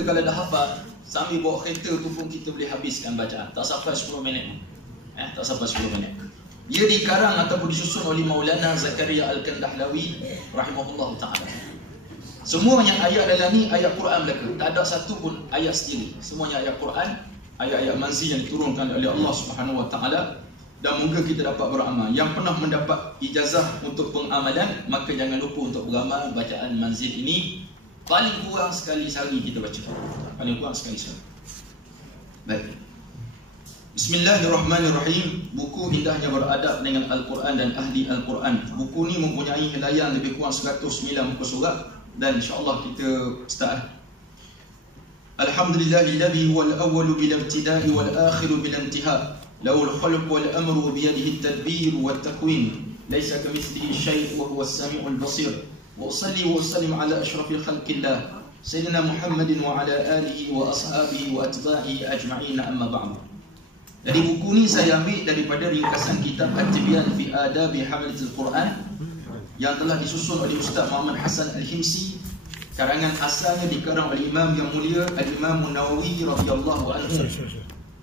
kita kalau dah hafal, sambil bawa kereta tu pun kita boleh habiskan bacaan. Tak sampai 10 minit. Tak sampai 10 minit. Ia dikarang ataupun disusun oleh Maulana Zakaria Al-Kandahlawi rahimahullah ta'ala. Semuanya ayat dalam ni ayat Quran belaka. Tak ada satu pun ayat sendiri. Semuanya ayat Quran, ayat-ayat manzil yang diturunkan oleh Allah Subhanahu wa taala, dan moga kita dapat beramal. Yang pernah mendapat ijazah untuk pengamalan, maka jangan lupa untuk beramal bacaan manzil ini. Paling kurang sekali sehari kita baca. Paling kurang sekali sehari. Baik. Bismillahirrahmanirrahim. Buku indahnya beradab dengan Al-Quran dan ahli Al-Quran. Buku ni mempunyai helaian lebih kurang 109 muka surat, dan insya-Allah kita start. Alhamdulillahilladzi huwal awwalu bil ibtida'i wal akhiru bil intihai. Lahul khalqu wal amru bi yadihi at-tadbir wat takwin. Laysa kamithlihi syai' wa huwas sami'ul basir. Wa usalli wa usallim ala asyrafil khalqillah Sayyidina Muhammadin wa ala alihi wa ashabihi wa atba'ihi ajma'in, amma ba'du. Jadi buku ni saya ambil daripada ringkasan kitab At-Tibyan fi Adabi Hamalatil Quran yang telah disusun oleh Ustaz Muhammad Hasan Al-Himsi. Karangan asalnya dikarang oleh Imam yang mulia Al-Imam Nawawi radhiyallahu anhu.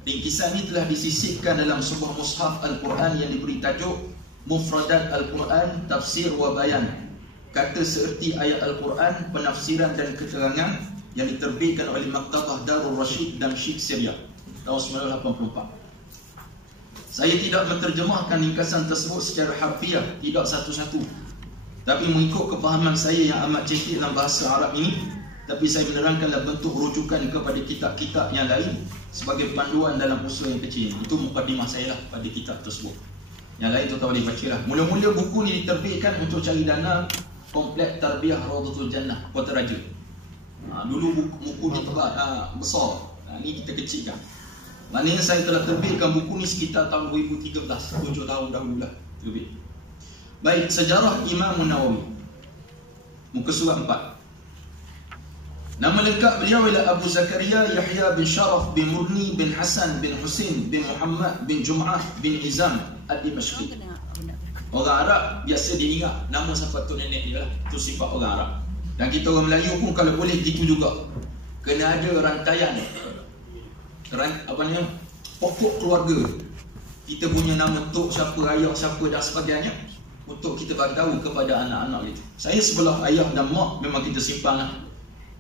Ringkisan ini telah disisipkan dalam sebuah mushaf Al-Quran yang diberi tajuk Mufradat Al-Quran, Tafsir wa Bayan. Kata seerti ayat Al-Quran, penafsiran dan keterangan, yang diterbitkan oleh Maktabah Darul Rashid Damsyik, Syria tahun 1984. Saya tidak menterjemahkan ringkasan tersebut secara harfiah, tidak satu-satu, tapi mengikut kefahaman saya yang amat cetek dalam bahasa Arab ini. Tapi saya menerangkanlah bentuk rujukan kepada kitab-kitab yang lain sebagai panduan dalam usaha yang kecil. Itu mukadimah saya lah pada kitab tersebut. Yang lain tu tak boleh baca lah. Mula-mula buku ni diterbitkan untuk cari dana komplek Tarbiyah Rawdatul Jannah, Kota Raja. Dulu buku ni tebal, besar. Ni kita kecilkan. Maknanya saya telah terbitkan buku ni sekitar tahun 2013, 7 tahun dahulu lah terbit. Baik, sejarah Imam Nawawi. Muka surat 4. Nama lengkap beliau ialah Abu Zakaria Yahya bin Sharaf bin Murni bin Hasan bin Husin bin Muhammad bin Jum'ah bin Izam Ad-Dimashqi. Orang Arab biasa diingat nama sifat tu nenek dia lah. Itu sifat orang Arab. Dan kita orang Melayu pun kalau boleh gitu juga. Kena ada rantaian, pokok keluarga. Kita punya nama tok siapa, ayah siapa dan sebagainya, untuk kita beritahu kepada anak-anak itu. Saya sebelah ayah dan mak memang kita simpan lah.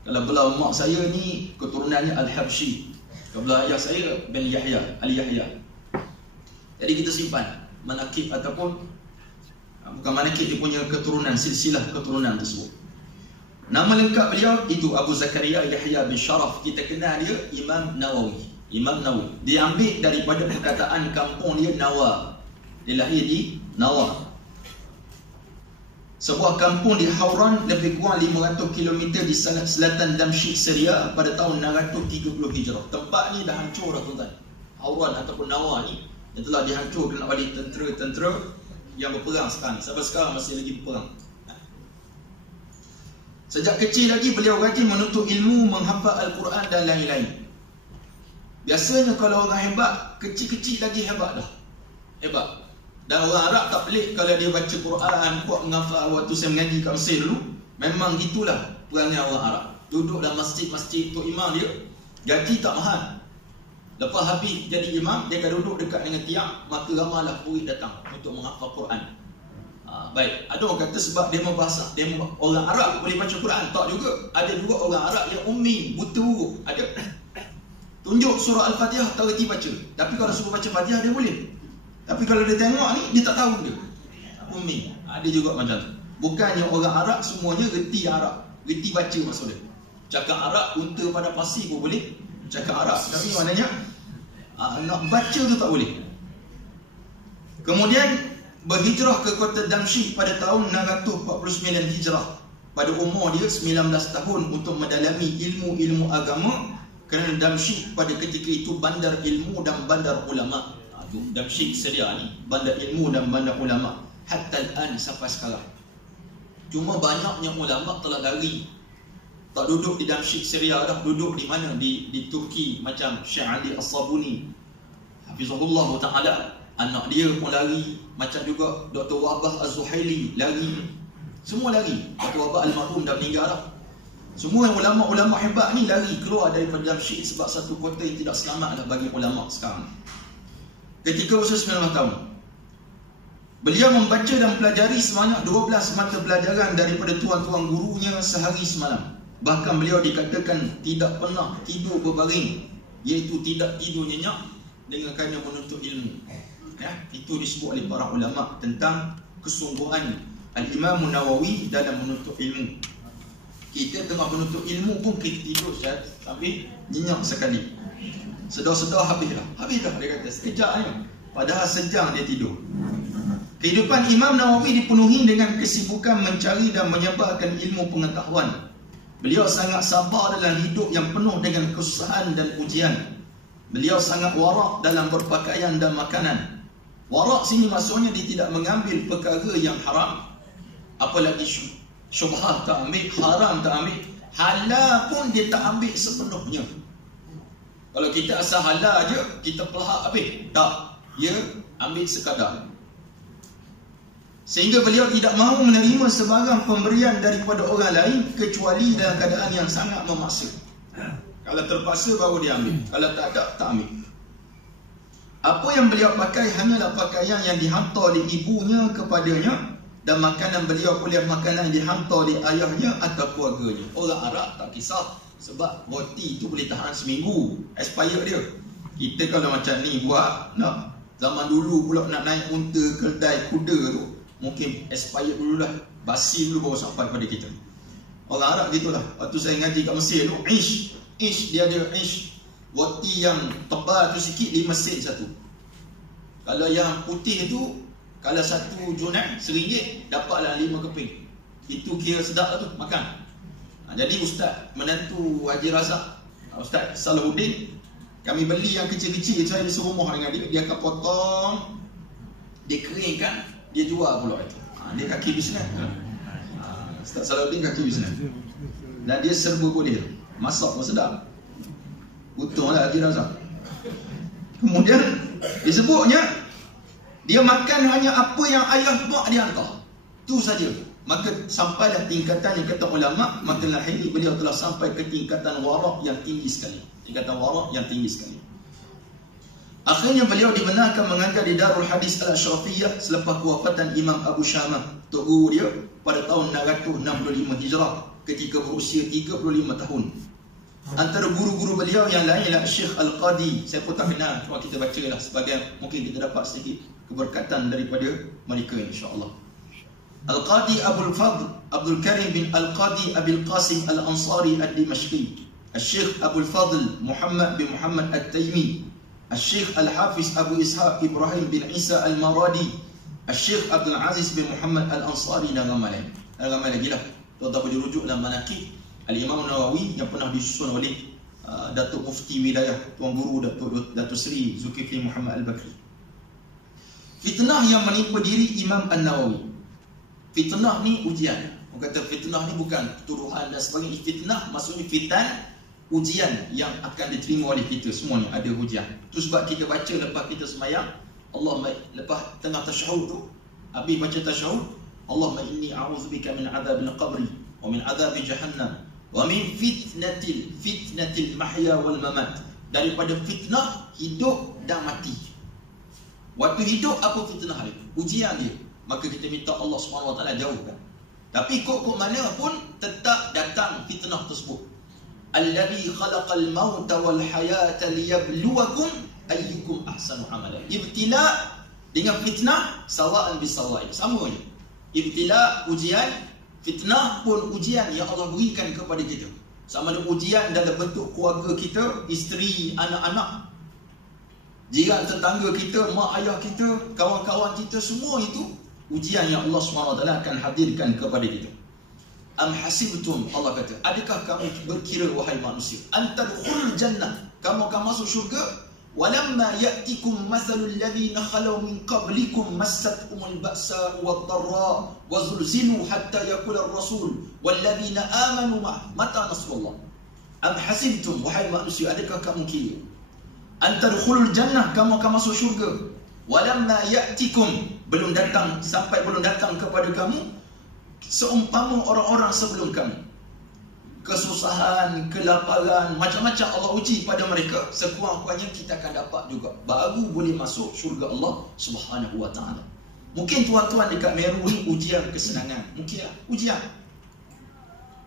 Kalau belah mak saya ni keturunannya Al-Habsyi, belah ayah saya bin Yahya, Al-Yahya. Jadi kita simpan manakib ataupun bukan manakib, dia punya keturunan, silsilah keturunan tersebut. Nama lengkap beliau itu Abu Zakaria Yahya bin Sharaf. Kita kenal dia Imam Nawawi. Imam Nawawi diambil daripada perkataan kampung dia Nawa. Dia lahir di Nawa, sebuah kampung di Hauran, lebih kurang 500 km di selatan Damsyik, Syria pada tahun 630 Hijrah. Tempat ni dah hancur dah tuan-tuan. Hauran ataupun Nawa ni yang telah dihancurkan oleh tentera-tentera yang berperang sekarang. Sampai sekarang masih lagi berperang. Sejak kecil lagi beliau rajin menuntut ilmu, menghafal Al-Quran dan lain-lain. Biasanya kalau orang hebat, kecil-kecil lagi hebat dah. Hebat. Dan orang Arab tak pelik kalau dia baca Quran, kuat menghafal. Waktu saya mengaji kat Mesir dulu, memang gitulah perangai orang Arab. Duduk dalam masjid-masjid untuk imam dia, gaji tak mahal. Lepas habis jadi imam, dia akan duduk dekat dengan tiang, maka ramailah murid datang untuk menghafal Quran. Baik, ada orang kata sebab demo bahasa, demo orang Arab boleh baca Quran. Tak juga. Ada juga orang Arab yang ummi, buta huruf. Ada. Tunjuk surah Al-Fatihah, tak reti baca. Tapi kalau suruh baca Fatihah dia boleh. Tapi kalau dia tengok ni, dia tak tahu dia. Ummi. Ada juga macam tu. Bukannya orang Arab semuanya reti Arab, reti baca maksud dia. Cakap Arab, unta pada pasir pun boleh cakap Arab. Tapi maknanya nak baca tu tak boleh. Kemudian berhijrah ke kota Damsyik pada tahun 649 Hijrah. Pada umur dia 19 tahun untuk mendalami ilmu-ilmu agama. Kerana Damsyik pada ketika itu bandar ilmu dan bandar ulama. Damsyik Syria ni bandar ilmu dan bandar ulama hatta al-an, sampai sekarang. Cuma banyaknya ulama telah lari, tak duduk di Damsyik Syria dah, duduk di mana, di Turki, macam Syekh Ali As-Sabuni hafizahullah taala, anak dia pun lari. Macam juga Dr. Wabah Az-Zuhaili lari. Semua lari. Dr. Wabah almarhum dah meninggal dah. Semua ulama-ulama hebat ni lari keluar daripada Damsyik sebab satu kota yang tidak selamatlah bagi ulama sekarang. Ketika usia 19 tahun, beliau membaca dan pelajari sebanyak 12 mata pelajaran daripada tuan-tuan gurunya sehari semalam. Bahkan beliau dikatakan tidak pernah tidur berbaring, iaitu tidak tidur nyenyak dengan kerana menuntut ilmu. Ya, itu disebut oleh para ulama tentang kesungguhan Al-Imam Nawawi dalam menuntut ilmu. Kita tengah menuntut ilmu pun kita tidur sampai nyenyak sekali. Sedar-sedar habislah dia kata sekejap ni. Padahal sejam dia tidur. Kehidupan Imam Nawawi dipenuhi dengan kesibukan mencari dan menyebarkan ilmu pengetahuan. Beliau sangat sabar dalam hidup yang penuh dengan kesusahan dan ujian. Beliau sangat warak dalam berpakaian dan makanan. Warak sini maksudnya dia tidak mengambil perkara yang haram, apalagi syubhat tak ambil, haram tak ambil, halal pun dia tak ambil sepenuhnya. Kalau kita asal halal je, kita pelahak habis. Tak, dia ambil sekadar. Sehingga beliau tidak mahu menerima sebarang pemberian daripada orang lain kecuali dalam keadaan yang sangat memaksa. Kalau terpaksa baru dia ambil, kalau tak ada, tak ambil. Apa yang beliau pakai hanyalah pakaian yang dihantar oleh ibunya kepadanya, dan makanan beliau pula makanan yang dihantar oleh ayahnya atau keluarganya. Orang Arab tak kisah, sebab roti tu boleh tahan seminggu, expired dia. Kita kalau macam ni buat, nak zaman dulu pula nak naik unta, keldai, kuda tu, mungkin expired dululah, basi dulu baru sampai pada kita. Orang Arab gitulah. Waktu saya ngaji kat Mesir tu, ish dia ada ish, roti yang tebal tu sikit 5 sen satu. Kalau yang putih tu, kalau satu junai RM1 dapatlah 5 keping. Itu kira sedap lah tu makan. Jadi Ustaz menantu Haji Razak, Ustaz Salahuddin, kami beli yang kecil-kecil, saya serumah dengan dia. Dia akan potong, dia keringkan, dia jual pula itu. Dia kaki bisnes. Ustaz Salahuddin kaki bisnes. Dan dia serba boleh, masak pun sedap. Untunglah Haji Razak. Kemudian disebutnya dia makan hanya apa yang ayah buat dia hantar. Itu saja. Maka sampailah tingkatan yang kata ulama, maka lahir beliau telah sampai ke tingkatan warak yang tinggi sekali. Tingkatan warak yang tinggi sekali. Akhirnya beliau dibenarkan mengajar di Darul Hadis Al-Ashrafiyah selepas kewafatan Imam Abu Syamah, tok guru dia, pada tahun 665 Hijrah ketika berusia 35 tahun. Antara guru-guru beliau yang lain ialah Syekh Al-Qadi. Saya pun tak kenal, cuma kita bacalah sebagai mungkin kita dapat sedikit keberkatan daripada mereka insya-Allah. Al-Qadi Abdul Fadl Abdul Karim bin Al-Qadi Abil Qasim Al-Ansari Ad-Dimashqi, Al-Syekh Abdul Fadl Muhammad bin Muhammad At-Taimi, Al-Syekh Al-Hafiz Abu Ishaq Ibrahim bin Isa Al-Maradi, Al-Syekh Abdul Aziz bin Muhammad Al-Ansari dan ramai lagi lah. Tuan-tuan boleh rujuk dalam manaqib Al-Imam Nawawi yang pernah disusun oleh Datuk Mufti Wilayah Tuan Guru Datuk Seri Zulkifli Muhammad Al-Bakri. Fitnah yang menimpa diri Imam An-Nawawi. Fitnah ni ujian. Orang kata fitnah ni bukan tuduhan dan sebagainya. Fitnah maksudnya fitan, ujian yang akan diterima oleh kita semuanya. Ada ujian. Itu sebab kita baca lepas kita semayang, Allah lepas tengah tasyahud tu, habis baca tasyahud, Allahumma inni a'udzubika min adzabil qabri wa min adzabi jahannam wa min fitnatil mahya wal mamat. Daripada fitnah hidup dan mati. Waktu hidup apa fitnah dia? Ujian dia. Maka kita minta Allah SWT jauhkan. Tapi kok mana pun tetap datang fitnah tersebut. Allazi khalaqal mauta wal hayata liyabluwakum ayyukum ahsanu amala. Ibtila dengan fitnah sawa'an bisawa'in. Sama je. Ibtila ujian, fitnah pun ujian yang Allah berikan kepada kita. Sama ada ujian dalam bentuk keluarga kita, isteri, anak-anak, jiran tetangga kita, mak ayah kita, kawan-kawan kita, semua itu ujian yang Allah SWT akan hadirkan kepada kita. Am hasibtum, Allah kata, adakah kamu berkira wahai manusia, antadkhulul jannah, kamu akan masuk syurga, walamma ya'tikum mathalul ladzina khalau min qablikum massatkumul ba'sa wad-dharra wa zulzilu hatta yaqula ar-rasul wal ladzina amanu mata nasrullah. Am hasibtum, wahai manusia, adakah kamu kira antadkhulul jannah, kamu akan masuk syurga, walamma ya'tikum, belum datang kepada kamu seumpama orang-orang sebelum kamu. kesusahan, kelaparan, macam-macam Allah uji pada mereka, sekurang-kurangnya kita akan dapat juga, baru boleh masuk syurga Allah Subhanahu wa ta'ala. Mungkin tuan-tuan dekat Meru ni ujian kesenangan, mungkin ujian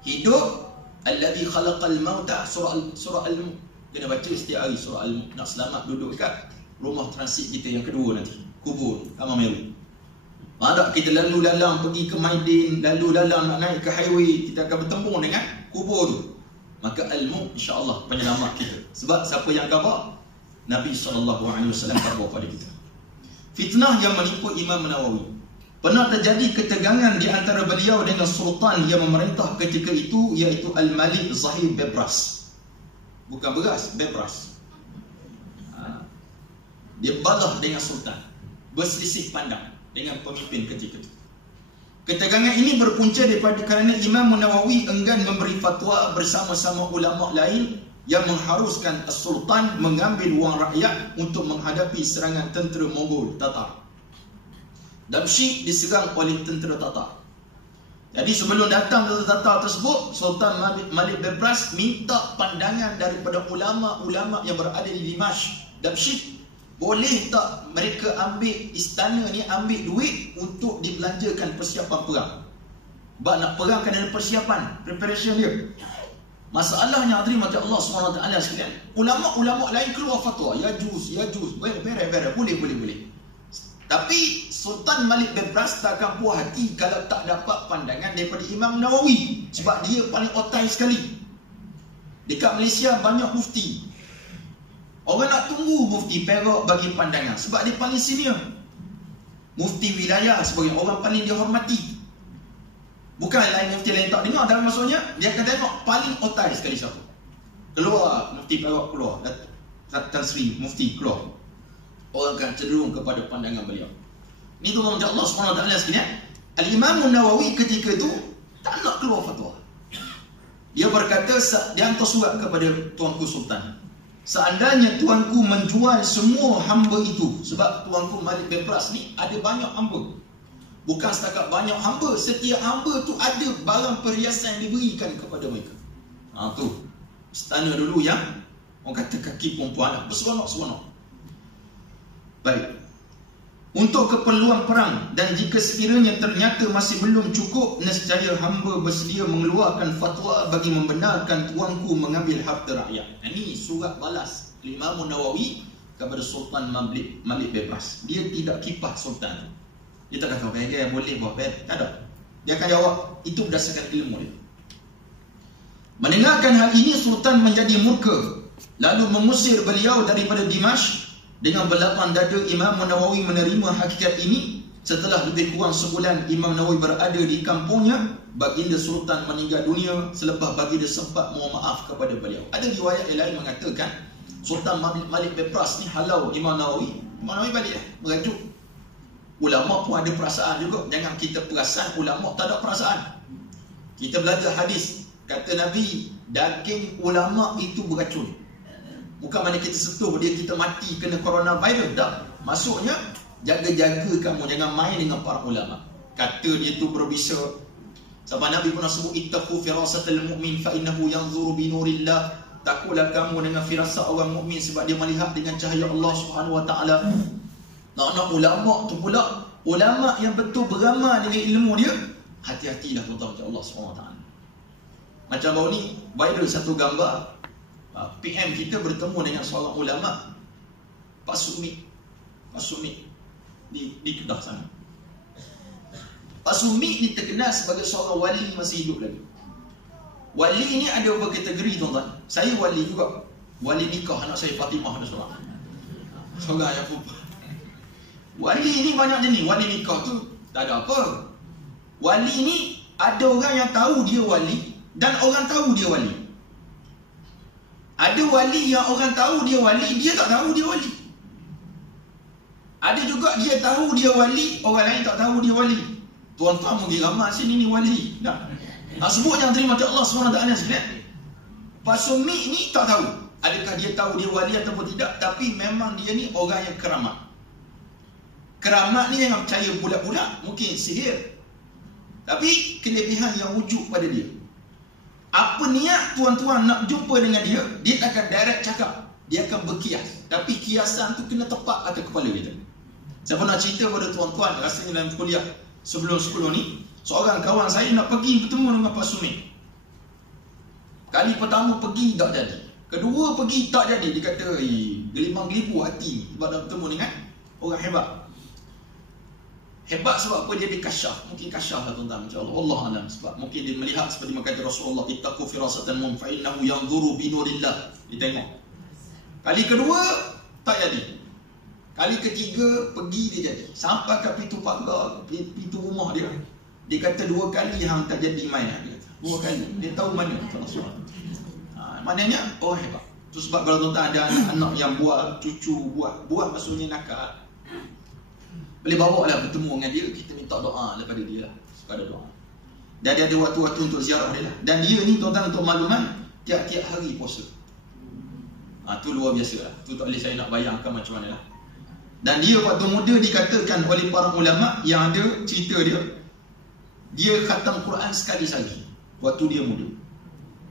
hidup. Alladhi khalaqal mauta, surah Al-Mulk, kena baca setiap hari surah Al-Mulk nak selamat duduk dekat rumah transit kita yang kedua nanti, kubur Taman Meru. Ada kita lalu lalang pergi ke Maidin, lalu lalang nak naik ke highway, kita akan bertemu dengan kubur tu. Maka Al-Mulk insya-Allah penyelamat kita. Sebab siapa yang khabar? Nabi SAW khabar pada kita. Fitnah yang menimpa Imam Nawawi. Pernah terjadi ketegangan di antara beliau dengan sultan yang memerintah ketika itu, iaitu Al-Malik Zahir Bebras. Bukan beras, Bebras. Dia balah dengan sultan, berselisih pandang dengan pemimpin ketika itu. Ketegangan ini berpunca daripada kerana Imam Nawawi enggan memberi fatwa bersama-sama ulama lain yang mengharuskan sultan mengambil wang rakyat untuk menghadapi serangan tentera Mongol Tatar. Dabsyik diserang oleh tentera Tatar. Jadi sebelum datang tentera Tatar tersebut, Sultan Malik Bebras minta pandangan daripada ulama-ulama yang berada di Dimashq. Dabsyik, boleh tak mereka ambil istana ni, ambil duit untuk dibelanjakan persiapan perang? Sebab nak perang kan ada persiapan, preparation dia. Masalahnya hadirin mati Allah SWT sekalian, ulama-ulama lain keluar fatwa, ya juz, beres, boleh. Tapi Sultan Malik Bebras tak akan puas hati kalau tak dapat pandangan daripada Imam Nawawi, sebab dia paling otai sekali. Dekat Malaysia banyak mufti, orang nak tunggu mufti Perak bagi pandangan sebab dia paling senior. Mufti wilayah sebagai orang paling dihormati. Bukan lain mufti lain tak dengar, dalam maksudnya dia akan tengok paling otai sekali siapa. Keluar mufti Perak, keluar Tan Sri Mufti keluar, orang akan cenderung kepada pandangan beliau. Ini tu macam Allah SWT sekalian. Al-Imam Nawawi ketika itu tak nak keluar fatwa. Dia berkata, dia hantar surat kepada Tuanku Sultan, seandainya tuanku menjual semua hamba itu, sebab tuanku Malik Bebras ni ada banyak hamba. Bukan setakat banyak hamba, setiap hamba tu ada barang perhiasan yang diberikan kepada mereka. Tu istana dulu yang orang kata kaki perempuan berseronok-seronok. Baik, untuk keperluan perang, dan jika sekiranya ternyata masih belum cukup, nescaya hamba bersedia mengeluarkan fatwa bagi membenarkan tuanku mengambil harta rakyat. Ini surat balas Imam Nawawi kepada Sultan Malik Bebras. Dia tidak kipah sultan. Dia tak kata boleh buat tak ada. Dia akan jawab itu berdasarkan ilmu dia. Mendengarkan hal ini, sultan menjadi murka, lalu mengusir beliau daripada Dimashq. Dengan berlapang dada, Imam Nawawi menerima hakikat ini. Setelah lebih kurang sebulan Imam Nawawi berada di kampungnya, baginda sultan meninggal dunia selepas baginda sempat mohon maaf kepada beliau. Ada riwayat yang lain mengatakan Sultan Malik Bebras ni halau Imam Nawawi. Imam Nawawi baliklah merajuk. Ulama pun ada perasaan juga. Jangan kita perasan ulama tak ada perasaan. Kita belajar hadis, kata Nabi, daging ulama itu beracun. Bukan mana kita sentuh dia, kita mati kena coronavirus. Tak. Maksudnya jaga-jaga kamu, jangan main dengan para ulama. Kata dia tu berbisa. Sebab Nabi pernah sebut ittaqu firasatal mu'min fa innahu yanzuru bi nurillah. Takutlah kamu dengan firasat orang mukmin sebab dia melihat dengan cahaya Allah Subhanahu wa taala. Nak ulama tu pula, ulama yang betul beramal dengan ilmu dia, hati-hatilah tuan-tuan Allah Subhanahu wa taala. Macam baru ni viral satu gambar, PM kita bertemu dengan seorang ulama, Pak Sumit di Kedah sana. Pak Sumit ni terkenal sebagai seorang wali masih hidup lagi. Wali ni ada beberapa kategori tuan-tuan. Saya wali juga. Wali nikah anak saya Fatimah ada seorang. Seorang yang perempuan. Wali ni banyak jenis. Wali nikah tu tak ada apa. Wali ni ada orang yang tahu dia wali dan orang tahu dia wali. Ada wali yang orang tahu dia wali, dia tak tahu dia wali. Ada juga dia tahu dia wali, orang lain tak tahu dia wali. Tuan-tuan mungkin ramai sini ni wali. Sebut yang terima Allah SWT sekalian. Pak Sumit ni tak tahu adakah dia tahu dia wali ataupun tidak, tapi memang dia ni orang yang keramat. Keramat ni yang percaya bulat-bulat, mungkin sihir, tapi kelebihan yang wujud pada dia. Apa niat tuan-tuan nak jumpa dengan dia, dia akan direct cakap. Dia akan berkias. Tapi kiasan tu kena tepat atas kepala kita. Saya pernah cerita pada tuan-tuan, rasanya dalam kuliah sebelum ni, seorang kawan saya nak pergi bertemu dengan Pak Sumit. Kali pertama pergi tak jadi. Kedua pergi tak jadi. Dia kata, gelimang-gelibu hati sebab nak bertemu dengan orang hebat. Hebat sebab apa? Dia dikasyaf. Mungkin kasyaf lah tuan-tuan, insya-Allah. Allah alam. Sebab mungkin dia melihat seperti kata Rasulullah, ittaqu firasatan mum fa innahu yanzuru bi nurillah. Dia tengok. Kali kedua tak jadi. Kali ketiga pergi dia jadi. Sampai ke pintu pagar, pintu rumah dia. Dia kata 2 kali hang tak jadi main. Dia kata 2 kali. Dia tahu mana Rasulullah. Maknanya hebat. Itu sebab kalau tuan-tuan ada anak-anak yang buat, cucu buat maksudnya nakal, boleh bawa lah bertemu dengan dia. Kita minta doa daripada dia lah. Sekadar doa. Dan dia ada waktu-waktu untuk ziarah dia lah. Dan dia ni tuan-tuan untuk makluman, tiap-tiap hari puasa. Tu luar biasa lah. Tu tak boleh saya nak bayangkan macam mana lah. Dan dia waktu muda dikatakan oleh para ulama' yang ada cerita dia khatam Quran sekali sahaja waktu dia muda.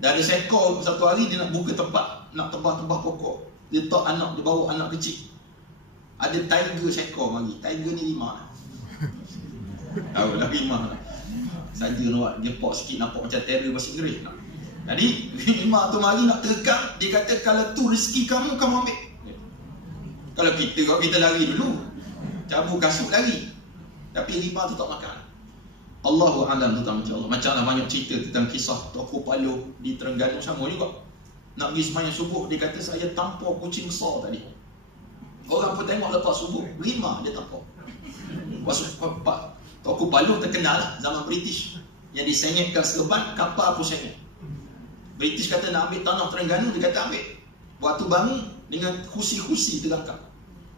Dan ada seekor satu hari dia nak buka tempat, nak tebah-tebah pokok. Dia tak anak, dia bawa anak kecil. Ada tiger seekor mari. Tiger ni 5 lah. Tahu lah 5 lah. Saja nak jepok sikit, nampak macam terror bahasa Inggeris. Jadi 5 tu mari nak terekam. Dia kata kalau tu rezeki kamu ambil. Kalau kita lari dulu, cabut kasut lari. Tapi 5 tu tak makan. Allahu a'lam tu macam Allah. Macamlah banyak cerita tentang kisah Toko Paluh di Terengganu sama juga. Nak pergi sembahyang subuh, dia kata saya tampar kucing besar tadi. Orang pun tengok lepas subuh, 5 dia tampar. Toko Paluh terkenal lah zaman British. Yang disengetkan serban, kapal pun sengit. British kata nak ambil tanah Terengganu, dia kata ambil. Waktu bangun dengan kursi-kursi terangkap.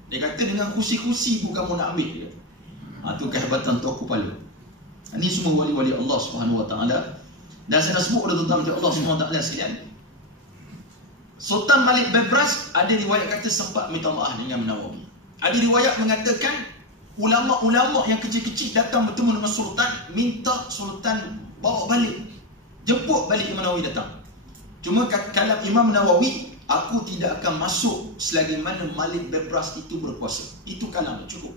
Dia kata dengan kursi-kursi pun kamu nak ambil. Dia kata. Itu kehebatan Toko Paluh. Ini semua wali-wali Allah Subhanahu Wa Taala. Dan saya nak sebut kepada tuan-tuan macam Allah Subhanahu Wa Taala sekalian. Sultan Malik Bebras ada riwayat kata sempat minta maaf dengan Imam Nawawi. Ada riwayat mengatakan ulama-ulama yang kecil-kecil datang bertemu dengan Sultan, minta Sultan bawa balik, jemput balik Imam Nawawi datang. Cuma kalam Imam Nawawi, aku tidak akan masuk selagi mana Malik Bebras itu berkuasa. Itu kalam cukup.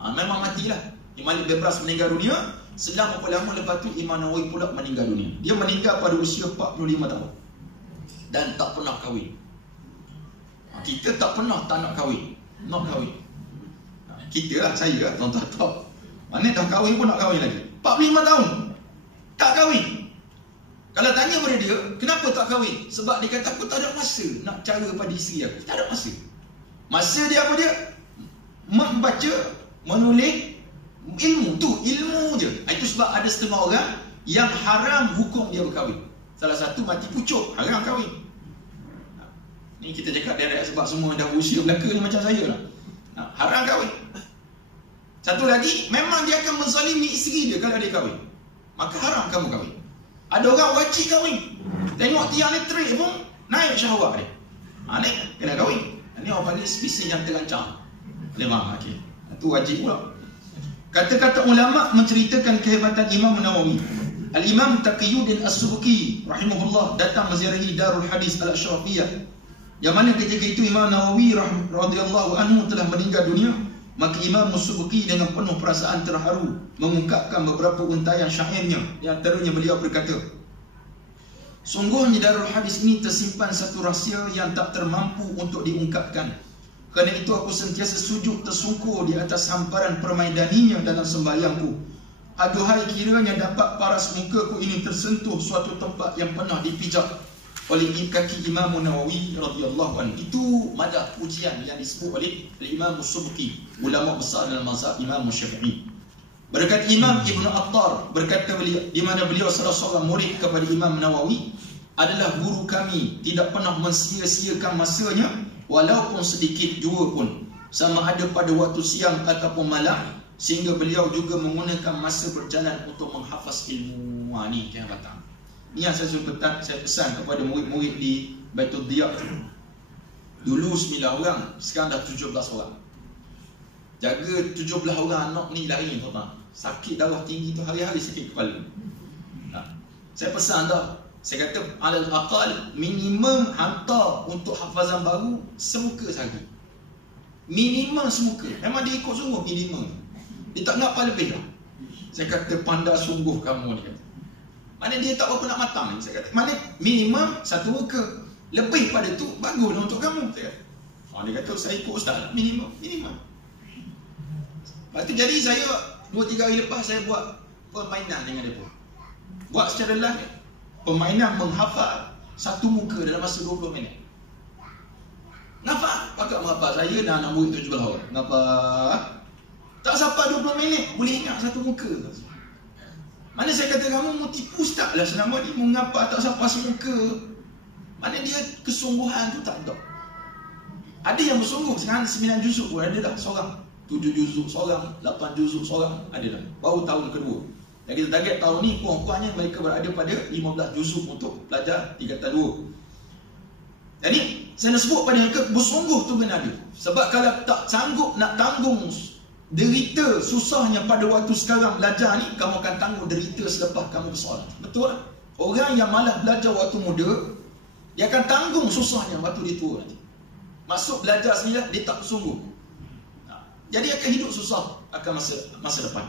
Memang matilah. Malik Bebras meninggal dunia. Selang berapa lama lepas tu Imam Nawawi pula meninggal dunia. Dia meninggal pada usia 45 tahun. Dan tak pernah kahwin. Kita tak pernah tak nak kahwin. Nak kahwin. Kita lah, saya lah, tuan-tuan tahu. Mana dah kahwin pun nak kahwin lagi. 45 tahun tak kahwin. Kalau tanya pada dia, kenapa tak kahwin? Sebab dia kata aku tak ada masa nak cara pada isteri aku. Tak ada masa. Masa dia apa dia? Membaca, menulis, ilmu je. Itu sebab ada setengah orang yang haram hukum dia berkahwin. Salah satu mati pucuk, haram kahwin. Ni kita cakap direct sebab semua dah usia belaka ni macam saya lah. Haram kahwin. Satu lagi, memang dia akan menzalimi isteri dia kalau dia kahwin. Maka haram kamu kahwin. Ada orang wajib kahwin. Tengok tiang elektrik pun naik syahwat dia. Naik, kena kahwin. Ini orang panggil spesies yang terancam. Memang, okey. Itu wajib pula. Kata-kata ulama menceritakan kehebatan Imam Nawawi. Al-Imam Taqiyuddin As-Subki rahimahullah datang menziarahi Darul Hadis Al-Ashrafiyah. Yang mana ketika itu Imam Nawawi radhiyallahu anhu telah meninggal dunia. Maka Imam As-Subki dengan penuh perasaan terharu mengungkapkan beberapa untayan syairnya. Yang antaranya beliau berkata, sungguhnya Darul Hadis ini tersimpan satu rahsia yang tak termampu untuk diungkapkan. Kerana itu aku sentiasa sujud tersungkur di atas hamparan permaidaninya dalam sembahyangku. Aduhai kiranya dapat paras mukaku ini tersentuh suatu tempat yang pernah dipijak oleh kaki Imam Nawawi radhiyallahu anhu. Itu madah pujian yang disebut oleh Imam Subki, ulama besar dalam mazhab Imam Syafi'i. Berkata Imam Ibn Attar, berkata beliau, di mana beliau salah seorang murid kepada Imam Nawawi, adalah guru kami, tidak pernah mensia-siakan masanya walaupun sedikit jua pun, sama ada pada waktu siang ataupun malam, sehingga beliau juga menggunakan masa berjalan untuk menghafaz ilmu. Ni kehebatan. Ni yang saya pesan kepada murid-murid di Baitul Diyak. Dulu 9 orang, sekarang dah 17 orang. Jaga 17 orang anak ni lari tuan-tuan. Sakit darah tinggi tu hari-hari sakit kepala. Saya pesan dah, Saya kata alal aqal minimum hantar untuk hafazan baru semuka sehari. Minimum semuka. Memang dia ikut sungguh minimum. Dia tak nak apa lebih lah. Saya kata pandai sungguh kamu, dia kata. Mana dia tak berapa nak matang ni. Saya kata mana minimum satu muka. Lebih pada tu bagus untuk kamu, saya kata. Dia kata saya ikut ustaz lah. Minimum. Lepas tu jadi saya 2-3 hari lepas saya buat permainan dengan dia pun. Buat secara live. Permainan menghafal satu muka dalam masa 20 minit. Ngapa? Pakak menghafal. Saya dah nak murid 17 orang. Ngapa? Tak sampai 20 minit boleh ingat satu muka. Mana saya kata kamu mau tipu ustaz lah selama ni, mengapa tak sampai semuka. Mana dia kesungguhan tu tak ada. Ada yang bersungguh sekarang 9 juzuk pun ada dah seorang. 7 juzuk seorang, 8 juzuk seorang ada dah. Baru tahun kedua. Yang kita target tahun ni kurang-kurangnya mereka berada pada 15 juzuk untuk belajar tingkatan 2. Jadi saya nak sebut pada mereka bersungguh tu kena ada. Sebab kalau tak sanggup nak tanggung derita susahnya pada waktu sekarang belajar ni, kamu akan tanggung derita selepas kamu besar. Betul tak? Orang yang malas belajar waktu muda, dia akan tanggung susahnya waktu dia tua nanti. Masuk belajar sendiri dia tak bersungguh. Jadi akan hidup susah akan masa depan.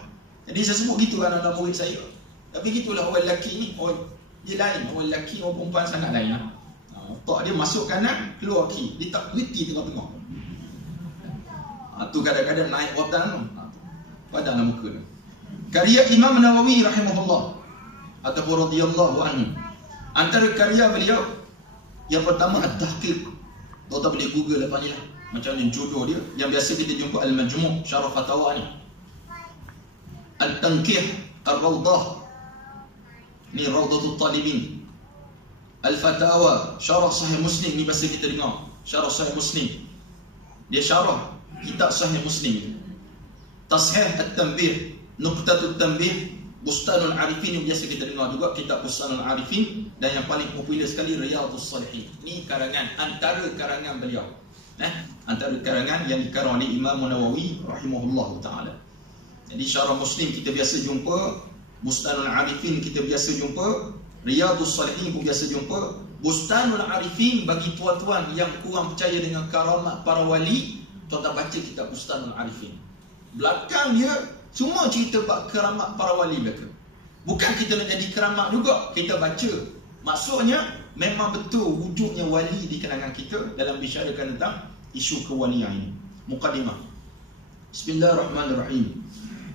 Jadi saya sebut gitu kan anak murid saya. Tapi gitulah orang lelaki ni, dia lain. Orang lelaki, orang perempuan sangat lain lah. Otak dia masuk kanan, keluar kiri. Dia tak berhenti tengah-tengah. Tu kadang-kadang naik wadah tu. Padahlah muka tu. Karya Imam Nawawi rahimahullah ataupun radhiyallahu anhu. Antara karya beliau yang pertama At-Tahqiq. Tuan-tuan boleh Google lepas ni lah. Macam ni jodoh dia. Yang biasa kita jumpa Al-Majmu' Syarah Fatawa ni. Al-Tanqih Ar-Rawdah. Ni Rawdatul Talibin. Al-Fatawa Syarah Sahih Muslim. Ni biasa kita dengar. Syarah Sahih Muslim. Dia syarah kitab Sahih Muslim. Tashih At-Tanbih, Nuqtatut Tanbih, Bustanul Arifin, yang biasa kita dengar juga kitab Bustanul Arifin, dan yang paling popular sekali Riyadhus Salihin. Ini karangan, antara karangan beliau. Antara karangan yang dikarang oleh Imam Nawawi rahimahullah taala. Jadi syarah Muslim kita biasa jumpa, Bustanul Arifin kita biasa jumpa, Riyadhus Salihin pun biasa jumpa. Bustanul Arifin bagi tuan-tuan yang kurang percaya dengan karamat para wali, tuan-tuan baca kitab Bustanul Arifin. Belakang dia semua cerita bab keramat para wali mereka. Bukan kita nak jadi keramat juga, kita baca. Maksudnya memang betul wujudnya wali di kalangan kita dalam bicarakan tentang isu kewalian ini. Muqaddimah. Bismillahirrahmanirrahim.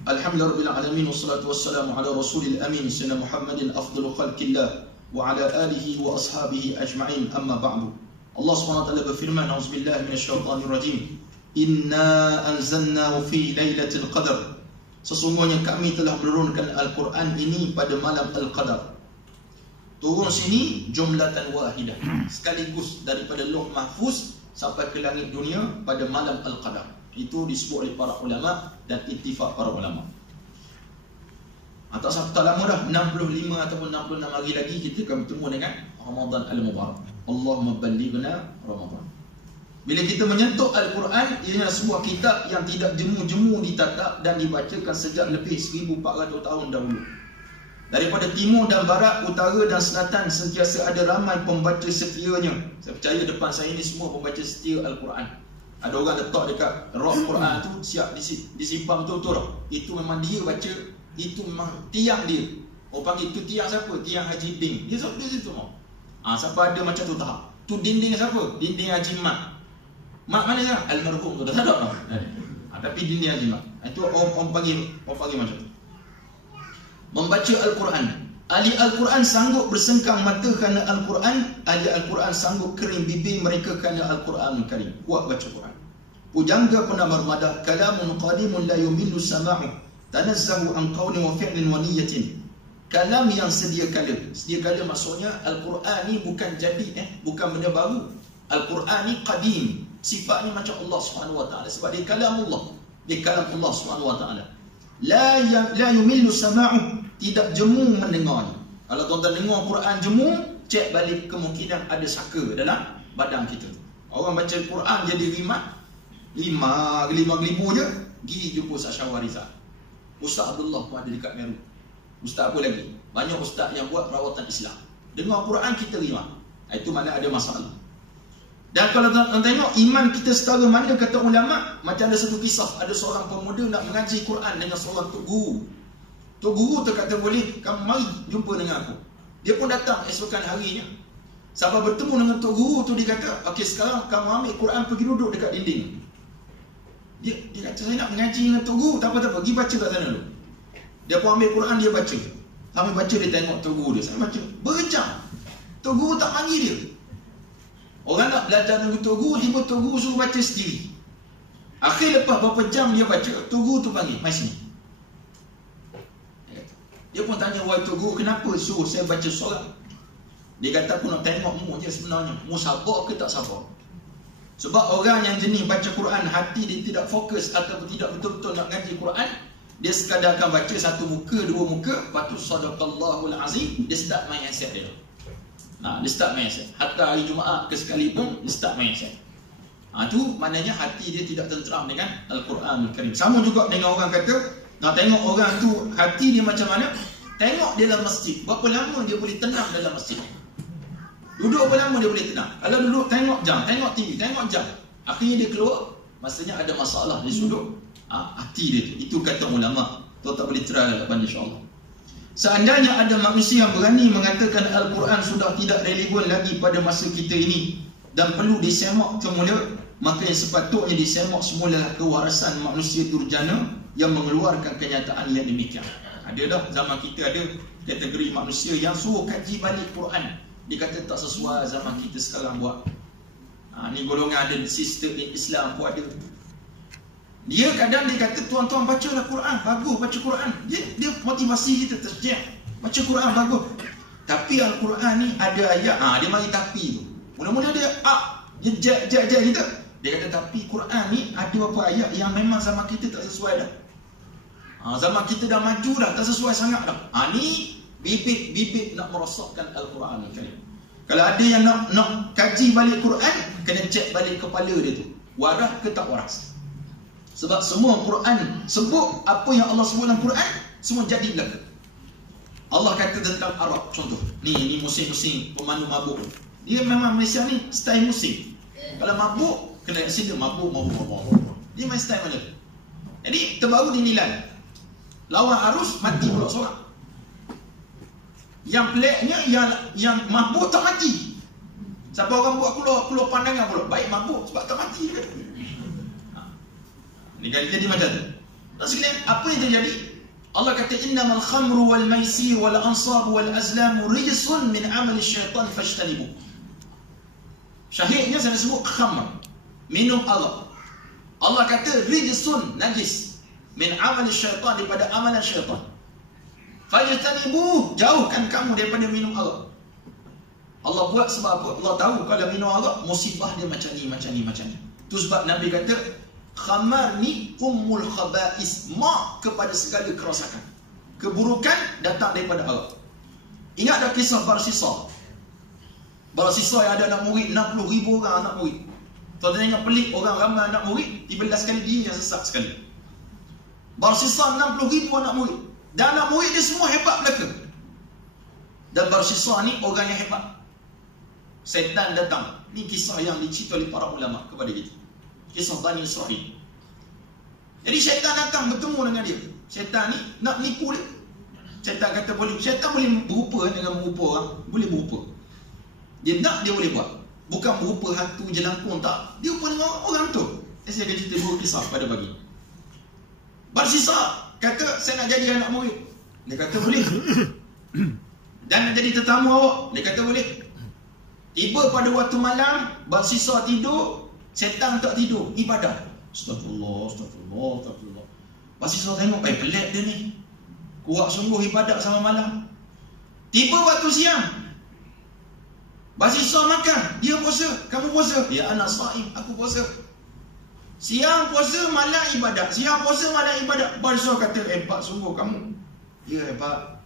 Alhamdulillahirabbil alamin wassalatu wassalamu ala rasulil amin sayyidina Muhammadin afdhalu khalqillah wa ala alihi wa ashabihi ajma'in, amma ba'du. Allah Subhanahu wa taala berfirman, auzubillahi minasyaitonir rajim. Inna anzalnahu fi lailatul qadar. Sesungguhnya kami telah menurunkan Al-Quran ini pada malam Al-Qadar. Turun sini jumlatan wahidah, sekaligus daripada Lauh Mahfuz sampai ke langit dunia pada malam Al-Qadar. Itu disebut oleh para ulama dan ittifaq para ulama. Tak lama dah, 65 ataupun 66 hari lagi kita akan bertemu dengan Ramadan Al-Mubarak. Allahumma ballighna Ramadan. Bila kita menyentuh Al-Quran, ianya sebuah kitab yang tidak jemu-jemu ditatap dan dibacakan sejak lebih 1400 tahun dahulu. Daripada timur dan barat, utara dan selatan sentiasa ada ramai pembaca setianya. Saya percaya depan saya ini semua pembaca setia Al-Quran. Ada orang letak dekat rak Quran tu, siap disimpan betul-betul dah. Itu memang dia baca, itu memang tiang dia. Orang panggil tu tiang siapa? Tiang Haji Ding. Dia situ mau. Siapa ada macam tu tahap. Tu dinding siapa? Dinding Haji Mat. Mak mana kan? Almarhum tu dah tak ada. Tapi dinding Haji Mat. Itu orang panggil macam tu. Membaca Al-Quran. Ahli Al-Quran sanggup bersengkang mata kerana Al-Quran. Ahli Al-Quran sanggup kering bibir mereka kerana Al-Quran Karim. Kuat baca Quran. Pujangga pun bermadah. Kalamun qadimun la yumillu sama'u. Tanazzahu an qawlin wa fi'lin wa niyatin. Kalam yang sedia kala. Sedia kala maksudnya Al-Quran ni bukan jadi, bukan benda baru. Al-Quran ni qadim. Sifatnya macam Allah SWT. Sebab dia kalam Allah. Dia kalam Allah SWT. La yumillu sama'u. Tidak jemu mendengarnya. Kalau tuan-tuan dengar Quran jemu, cek balik kemungkinan ada saka dalam badan kita. Orang baca Quran jadi lima gelibu je, pergi jumpa Ustaz Syawariza. Ustaz Abdullah pun ada dekat Meru. Ustaz apa lagi? Banyak ustaz yang buat perawatan Islam. Dengar Quran kita terima. Itu mana ada masalah. Dan kalau tuan tengok iman kita setara mana kata ulama, macam ada satu kisah, ada seorang pemuda nak mengaji Quran dengan seorang tok guru. Tok guru tu kata, boleh kamu mari jumpa dengan aku. Dia pun datang esokan harinya. Sampai bertemu dengan tok guru tu, dia kata, okey sekarang kamu ambil Quran pergi duduk dekat dinding. Dia kata, saya nak mengaji dengan tok guru, tak apa-apa, pergi baca kat sana dulu. Dia pun ambil Quran, dia baca. Sambil baca dia tengok tok guru dia, saya baca berjam. Tok guru tak panggil dia. Orang nak belajar dengan tok guru, tiba tok guru suruh baca sendiri. Akhir lepas berapa jam dia baca, tok guru tu panggil, mai sini. Dia pun tanya, wahai tok guru, kenapa suruh saya baca seorang? Dia kata, aku nak tengok mu je sebenarnya, mu sabar ke tak sabar. Sebab orang yang jenis baca Quran, hati dia tidak fokus ataupun tidak betul-betul nak ngaji Quran, dia sekadar akan baca satu muka, dua muka, lepas tu sadaqallahul azim, dia start main aset dia. Dia start main aset. Hatta hari Jumaat ke sekalipun, dia start main aset. Tu maknanya hati dia tidak tenteram dengan Al-Quranul Karim. Sama juga dengan orang kata, nak tengok orang tu hati dia macam mana, tengok dia dalam masjid, berapa lama dia boleh tenang dalam masjid. Duduk berapa lama dia boleh tenang. Kalau duduk tengok jam, tengok TV, tengok jam, akhirnya dia keluar, maksudnya ada masalah di sudut hati dia tu. Itu kata ulama. Tu tak boleh try depan insya-Allah. Seandainya ada manusia yang berani mengatakan Al-Quran sudah tidak relevan lagi pada masa kita ini dan perlu disemak semula, maka yang sepatutnya disemak semula kewarasan manusia durjana yang mengeluarkan kenyataan yang demikian. Ada dah zaman kita ada kategori manusia yang suruh kaji balik Quran. Dia kata tak sesuai zaman kita sekarang buat. Ni golongan ada sistem Islam pun ada. Dia kadang dia kata, tuan-tuan bacalah Quran, bagus baca Quran. Dia motivasi kita terjek. Baca Quran bagus. Tapi Al-Quran ni ada ayat, dia mari tapi tu. Mula-mula dia dia jek kita. Dia kata tapi Quran ni ada beberapa ayat yang memang zaman kita tak sesuai dah. Zaman kita dah maju dah, tak sesuai sangat dah. Ni bibit nak merosakkan Al-Quran ni. Kalau ada yang nak kaji balik Quran, kena cek balik kepala dia tu, waras ke tak waras. Sebab semua Quran sebut apa yang Allah sebut dalam Quran, semua jadi belaka. Allah kata tentang Arab, contoh, ni musim-musim pemandu mabuk. Dia memang Malaysia ni style musim. Kalau mabuk, kena sila mabuk. Dia main style macam tu. Jadi terbaru dinilai, lawan arus mati pula seorang. Yang peliknya yang mabuk tak mati. Siapa orang buat keluar pandangan pula, baik mabuk sebab tak mati dia. Ini kali jadi macam tu. Tak sekalian, apa yang terjadi? Allah kata innamal khamru wal maisir wal ansab wal azlam rijsun min amali syaitan fajtanibu. Syahidnya saya sebut khamr, minum arak. Allah kata rijsun, najis, min amali syaitan, daripada amalan syaitan. Fajtanibu, jauhkan kamu daripada minum arak. Allah buat sebab apa? Allah tahu kalau minum arak musibah dia macam ni. Tu sebab Nabi kata khamar ni ummul khaba'is, mak kepada segala kerosakan. Keburukan datang daripada arak. Ingat dah kisah Barsisa. Barsisa yang ada anak murid 60,000 orang anak murid. Tuan-tuan ingat pelik, orang ramai anak murid, 11 kali dia yang sesat sekali. Barsisa 60,000 anak murid. Dan anak murid dia semua hebat belaka. Dan Barsisa ni orang yang hebat. Setan datang. Ni kisah yang dicerita oleh para ulama kepada kita. Kisah Bani Israel. Jadi syaitan datang bertemu dengan dia. Syaitan ni nak menipu dia. Syaitan kata boleh. Syaitan boleh berupa dengan berupa orang. Boleh berupa. Dia nak, dia boleh buat. Bukan berupa hantu jelangkung, tak. Dia berupa dengan orang tu. Saya akan cerita dua kisah pada pagi. Barsisa kata, saya nak jadi anak murid. Dia kata boleh. Dan nak jadi tetamu awak. Dia kata boleh. Tiba pada waktu malam, Barsisa tidur, setan tak tidur, ibadah. Astagfirullah. Barsisa tengok, pelik dia ni. Kuat sungguh ibadat sama malam. Tiba waktu siang, Barsisa makan, dia puasa. Kamu puasa? Ya anak saim, aku puasa. Siang puasa, malam ibadat. Siang puasa, malam ibadat. Barsisa kata, hebat sungguh kamu. Ya hebat.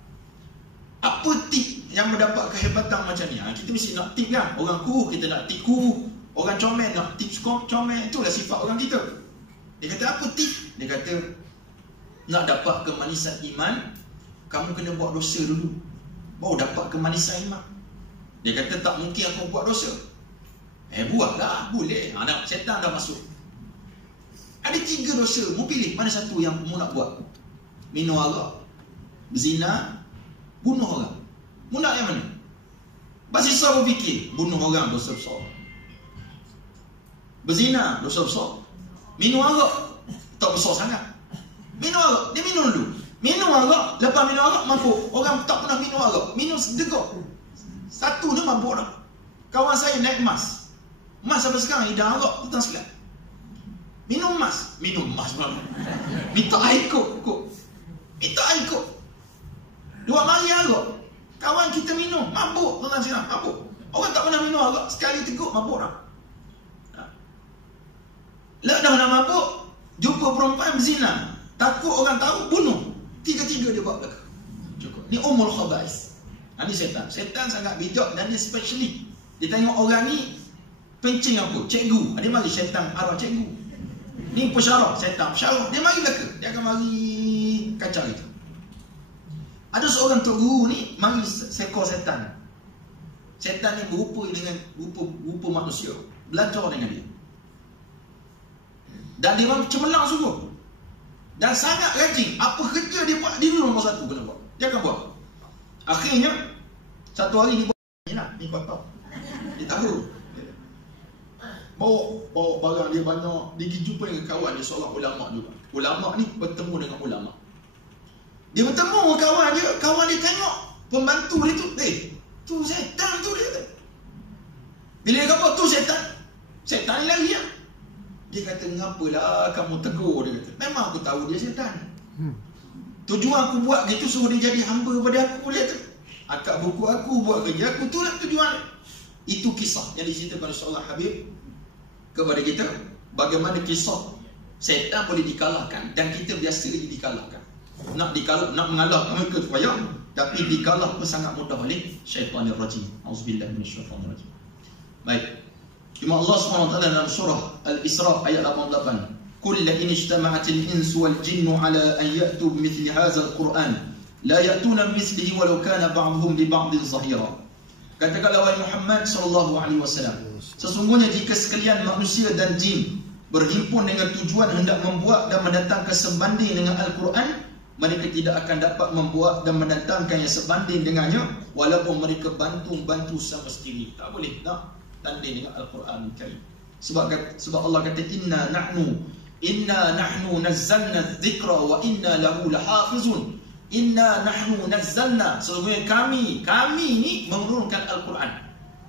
Apa tip yang mendapat kehebatan macam ni? Kita mesti nak tip kan. Orang kuruh kita nak tip kuruh. Orang comel nak tips comel. Itulah sifat orang kita. Dia kata apa tip? Dia kata nak dapat kemanisan iman, kamu kena buat dosa dulu, baru dapat kemanisan iman. Dia kata tak mungkin aku buat dosa. Buatlah, boleh. Syaitan dah masuk. Ada 3 dosa, mu pilih mana satu yang mu nak buat. Minum arak, berzina, bunuh orang. Mu nak yang mana? Bahasa Islam berfikir, bunuh orang dosa besar, berzina dosa besar, minum arak tak besar sangat. Minum arak, dia minum dulu. Minum arak, lepas minum arak mabuk. Orang tak pernah minum arak, minum sedekap. Satu dia mabuk dah. Kawan saya naik emas. Emas sampai sekarang hidang arak tu tak silap. Minum emas malam. Minta air kok. Minta air kok. 2 mari arak. Kawan kita minum, mabuk tuan silap, mabuk. Orang tak pernah minum arak, sekali teguk mabuk dah. Lah dah nak mabuk, jumpa perempuan berzina. Takut orang tahu, bunuh. 3-3 dia buat belakang. Cukup. Ni umul khabais. Ini setan. Setan sangat bijak dan dia specially. Dia tengok orang ni pencing apa? Cikgu. Dia mari setan arah cikgu. Ni pesyarah, setan pesyarah. Dia mari belakang. Dia akan mari kacau itu. Ada seorang tok guru ni mari sekor setan. Setan ni berupa dengan rupa manusia. Belajar dengan dia. Dan dia memang cemerlang sungguh. Dan sangat rajin. Apa kerja dia buat, dia dulu nombor 1 kena buat. Dia akan buat. Akhirnya satu hari dia buat ni kotak. Dia tahu. Bawa barang dia banyak. Dia pergi jumpa dengan kawan dia, seorang ulama juga. Ulama ni bertemu dengan ulama. Dia bertemu dengan kawan dia. Kawan dia tengok pembantu dia tu. Tu setan tu dia kata. Bila dia kata tu setan, setan ni lari lah. Dia kata, ngapalah kamu tegur, dia kata. Memang aku tahu dia setan. Tujuan aku buat gitu suruh dia jadi hamba kepada aku, dia kata. Akak buku aku, buat kerja aku, itulah tujuan. Itu kisah yang diceritakan oleh seorang Habib kepada kita. Bagaimana kisah setan boleh dikalahkan. Dan kita biasa je dikalahkan. Nak mengalahkan mereka tu payah. Tapi dikalah pun sangat mudah oleh syaitanir rajim. Auzubillah minasyaitanir rajim. Baik. Cuma Allah SWT dalam surah Al-Isra ayat 88. Qul la in ijtama'atil insu wal jinnu ala an ya'tu bimithli hadzal Qur'an la ya'tuna bimithlihi walau kana ba'dhum li ba'din zahira. Katakanlah wahai Muhammad sallallahu alaihi wasallam, sesungguhnya jika sekalian manusia dan jin berhimpun dengan tujuan hendak membuat dan mendatangkan sebanding dengan Al-Quran, mereka tidak akan dapat membuat dan mendatangkan yang sebanding dengannya walaupun mereka bantu sama sendiri. Tak boleh nak tanding dengan Al-Quran Karim. Sebab Allah kata inna nahnu nazzalna dzikra wa inna lahu lahafizun. Inna nahnu nazzalna, sesungguhnya kami ni menurunkan Al-Quran.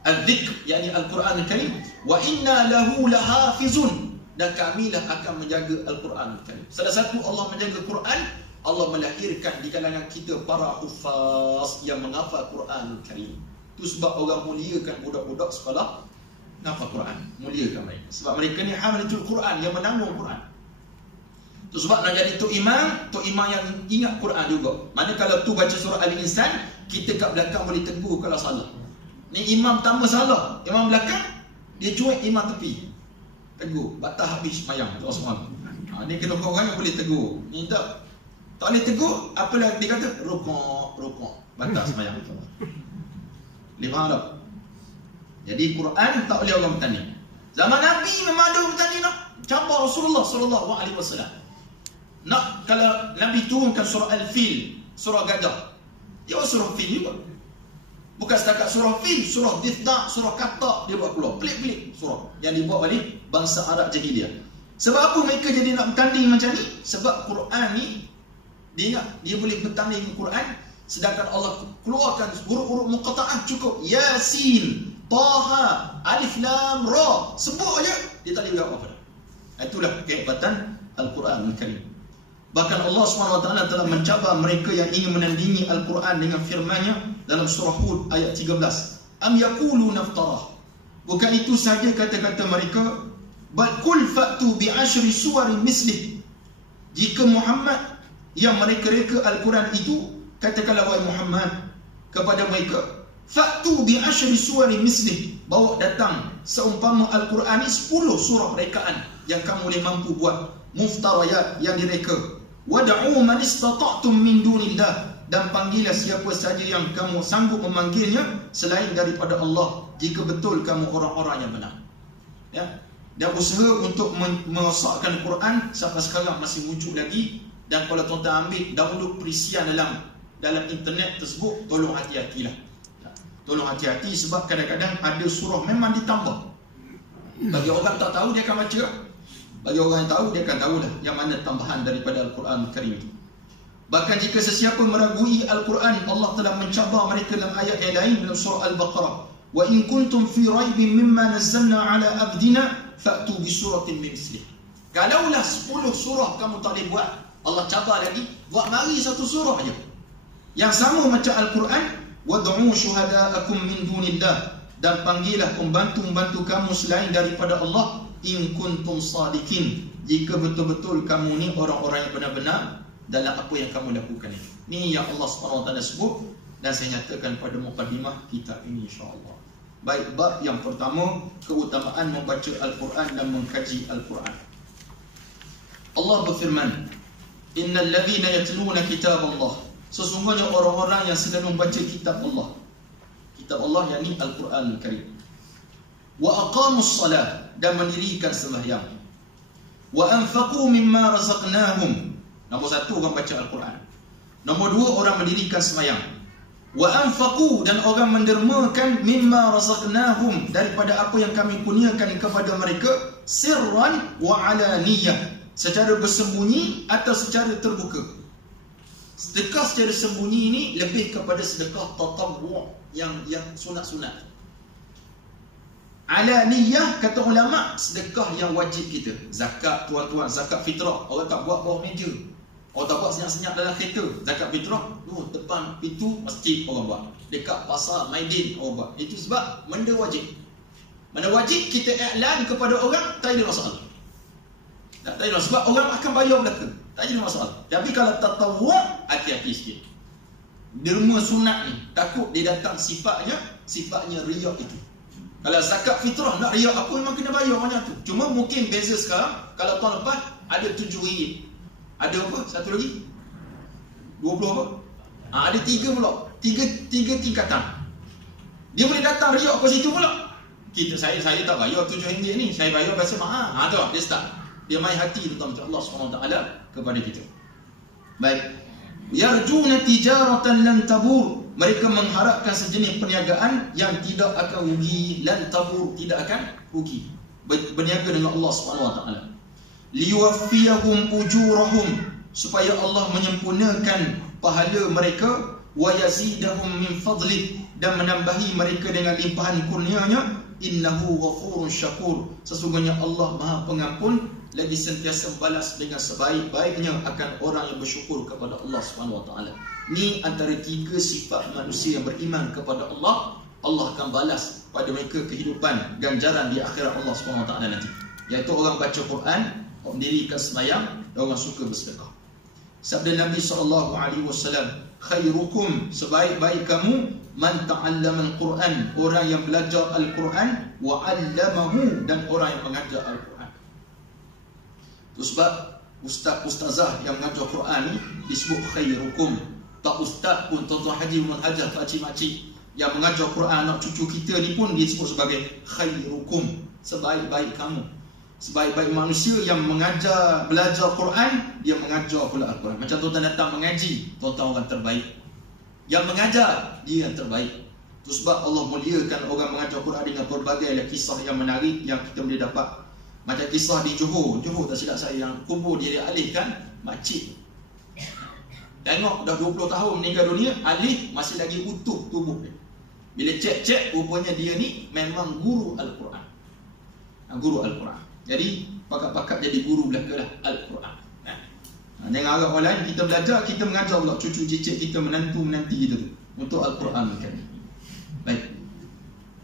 Al-Dzikr yakni Al-Quran Karim, wa inna lahu lahafizun, dan kamilah akan menjaga Al-Quran Karim. Salah satu Allah menjaga Quran, Allah melahirkan di kalangan kita para hufaz yang menghafal Quran Karim. Itu sebab orang muliakan budak-budak sekolah hafal Quran, muliakan mereka. Sebab mereka ni hamilatul Quran, yang menanggung Quran. Itu sebab nak jadi tok imam yang ingat Quran juga. Mana kalau tu baca surah Al-Insan, kita kat belakang boleh tegur kalau salah. Ni imam pertama salah, imam belakang dia cuek, imam tepi tegur, batal habis sembahyang. Ni kena orang yang boleh tegur. Ni tak boleh tegur, apa lagi dia kata? Rukuk, batal sembahyang. Boleh faham tak? Jadi Quran tak boleh orang bertanding. Zaman Nabi memang ada bertanding nak cabar Rasulullah sallallahu alaihi wasallam. Nak kalau Nabi turunkan surah Al-Fil, surah gajah, dia buat surah Fil juga. Bukan setakat surah Fil, surah Dithda, surah Katak dia buat keluar. Pelik-pelik surah yang dibuat oleh bangsa Arab Jahiliyah. Sebab apa mereka jadi nak bertanding macam ni? Sebab Quran ni dia boleh bertanding dengan Quran. Sedangkan Allah keluarkan huruf-huruf muqatta'ah cukup. Yasin, Taha, Alif Lam Ra, sebut aja dia tak boleh buat apa-apa. Itulah kehebatan Al-Quran Al-Karim. Bahkan Allah SWT telah mencabar mereka yang ingin menandingi Al-Quran dengan firman-Nya dalam surah Hud ayat 13. Am yaquluna iftarah. Bukan itu saja kata-kata mereka, bal qul fa'tu bi 'ashri suwarin mislih. Jika Muhammad yang mereka reka Al-Quran itu, katakanlah wahai Muhammad kepada mereka, fa'tu bi 'ashri suwarin mislih, bawa datang seumpama Al-Quran ni 10 surah rekaan yang kamu boleh mampu buat, muftarayat yang direka. Wad'u man istata'tum min dunillah, dan panggillah siapa saja yang kamu sanggup memanggilnya selain daripada Allah, jika betul kamu orang-orang yang benar. Ya. Dan usaha untuk merosakkan Quran sampai sekarang masih wujud lagi. Dan kalau tuan-tuan ambil download perisian dalam internet tersebut, tolong hati-hatilah. Tolong hati-hati sebab kadang-kadang ada surah memang ditambah. Bagi orang tak tahu dia akan baca. Bagi orang yang tahu dia akan tahulah yang mana tambahan daripada Al-Quran Karim itu. Bahkan jika sesiapa meragui Al-Quran, Allah telah mencabar mereka dalam ayat yang lain dalam surah Al-Baqarah. Wa in kuntum fi raibin mimma nazzalna ala abdina fa'tu bi suratin min mislih. Kalaulah 10 surah kamu tak boleh buat, Allah cabar lagi, buat mari satu surah aja yang sama macam Al-Quran. Wad'u syuhada'akum min dunillah, dan panggillah pembantu-pembantu kamu selain daripada Allah, in kuntum sadiqin, jika betul-betul kamu ni orang-orang yang benar-benar dalam apa yang kamu lakukan ini. Ni yang Allah SWT sebut dan saya nyatakan pada mukadimah kitab ini insya-Allah. Baik, bab yang pertama, keutamaan membaca Al-Quran dan mengkaji Al-Quran. Allah berfirman, innal ladzina yatluna kitab Allah, sesungguhnya orang-orang yang sedang membaca kitab Allah. Kitab Allah yakni Al-Quran Al-Karim. Wa aqamus salat, dan mendirikan sembahyang. Wa anfaqu mimma razaqnahum, nombor 1 orang baca Al-Quran. Nombor 2 orang mendirikan sembahyang. Wa anfaqu, dan orang mendermakan mimma razaqnahum, daripada apa yang kami kurniakan kepada mereka, sirran wa alaniyah, secara bersembunyi atau secara terbuka. Sedekah secara sembunyi ini lebih kepada sedekah tatawwu' yang sunat-sunat. Alaniyah kata ulama, sedekah yang wajib kita. Zakat, tuan-tuan, zakat fitrah, orang tak buat bawah meja, orang tak buat senyap-senyap dalam kereta. Zakat fitrah depan pintu masjid orang buat, dekat pasar Maidin orang buat. Itu sebab benda wajib. Benda wajib kita iklan kepada orang, tak ada masalah. Tak ada, sebab orang akan bayar belaka, tak ada masalah. Tapi kalau tatawwu', hati-hati sikit. Derma sunat ni, takut dia datang sifatnya riak itu. Kalau zakat fitrah nak riak apa, memang kena bayar banyak tu. Cuma mungkin beza sekarang, kalau tahun lepas ada RM7. Ada apa? Satu lagi 20 apa? Ada 3 pula. 3 tingkatan. Dia boleh datang riak ke situ pula. Saya tak bayar RM7 ni, saya bayar biasa mahal. Tu dia start. Dia main hati tentang Allah SWT kepada kita. Baik. Yarjuna tijaratan lan tabur, mereka mengharapkan sejenis perniagaan yang tidak akan rugi. Lan tabur, tidak akan rugi. Berniaga dengan Allah SWT. Liwaffiyahum ujurahum, supaya Allah menyempurnakan pahala mereka. Wa yazidahum min fadlih, dan menambahi mereka dengan limpahan kurnianya. Innahu ghafurun syakur, sesungguhnya Allah Maha Pengampun lagi sentiasa balas dengan sebaik-baiknya akan orang yang bersyukur kepada Allah SWT. Ni antara 3 sifat manusia yang beriman kepada Allah. Allah akan balas pada mereka kehidupan ganjaran di akhirat Allah SWT nanti, iaitu orang baca Quran, orang mendirikan sembahyang, dan orang suka bersedekah. Sabda Nabi SAW, khairukum, sebaik-baik kamu, man ta'allama al-Quran, orang yang belajar Al-Quran, wa 'allamahu, dan orang yang mengajar Al-Quran. Itu sebab ustaz-ustazah yang mengajar Quran ni disebut khairukum. Tak ustaz pun, tuan-tuan haji, munhajah, pakcik-makcik yang mengajar Quran anak cucu kita ni pun disebut sebagai khairukum, sebaik-baik kamu. Sebaik-baik manusia yang belajar Quran, dia mengajar pula Al-Quran. Macam tuan-tuan datang mengaji, tuan-tuan orang terbaik. Yang mengajar, dia yang terbaik. Itu sebab Allah muliakan orang mengajar Quran dengan berbagai kisah yang menarik yang kita boleh dapat. Macam kisah di Johor tak silap saya, yang kubur dia dialihkan makcik. Tengok dah 20 tahun meninggal dunia, alih masih lagi utuh tubuh dia. Bila cek rupanya dia ni memang guru Al-Quran. Guru Al-Quran. Jadi pakat-pakat jadi guru belaka lah Al-Quran. Jangan harap orang lain, kita belajar, kita mengajar pula cucu cicit kita, menantu-menanti kita tu untuk Al-Quran kan. Baik.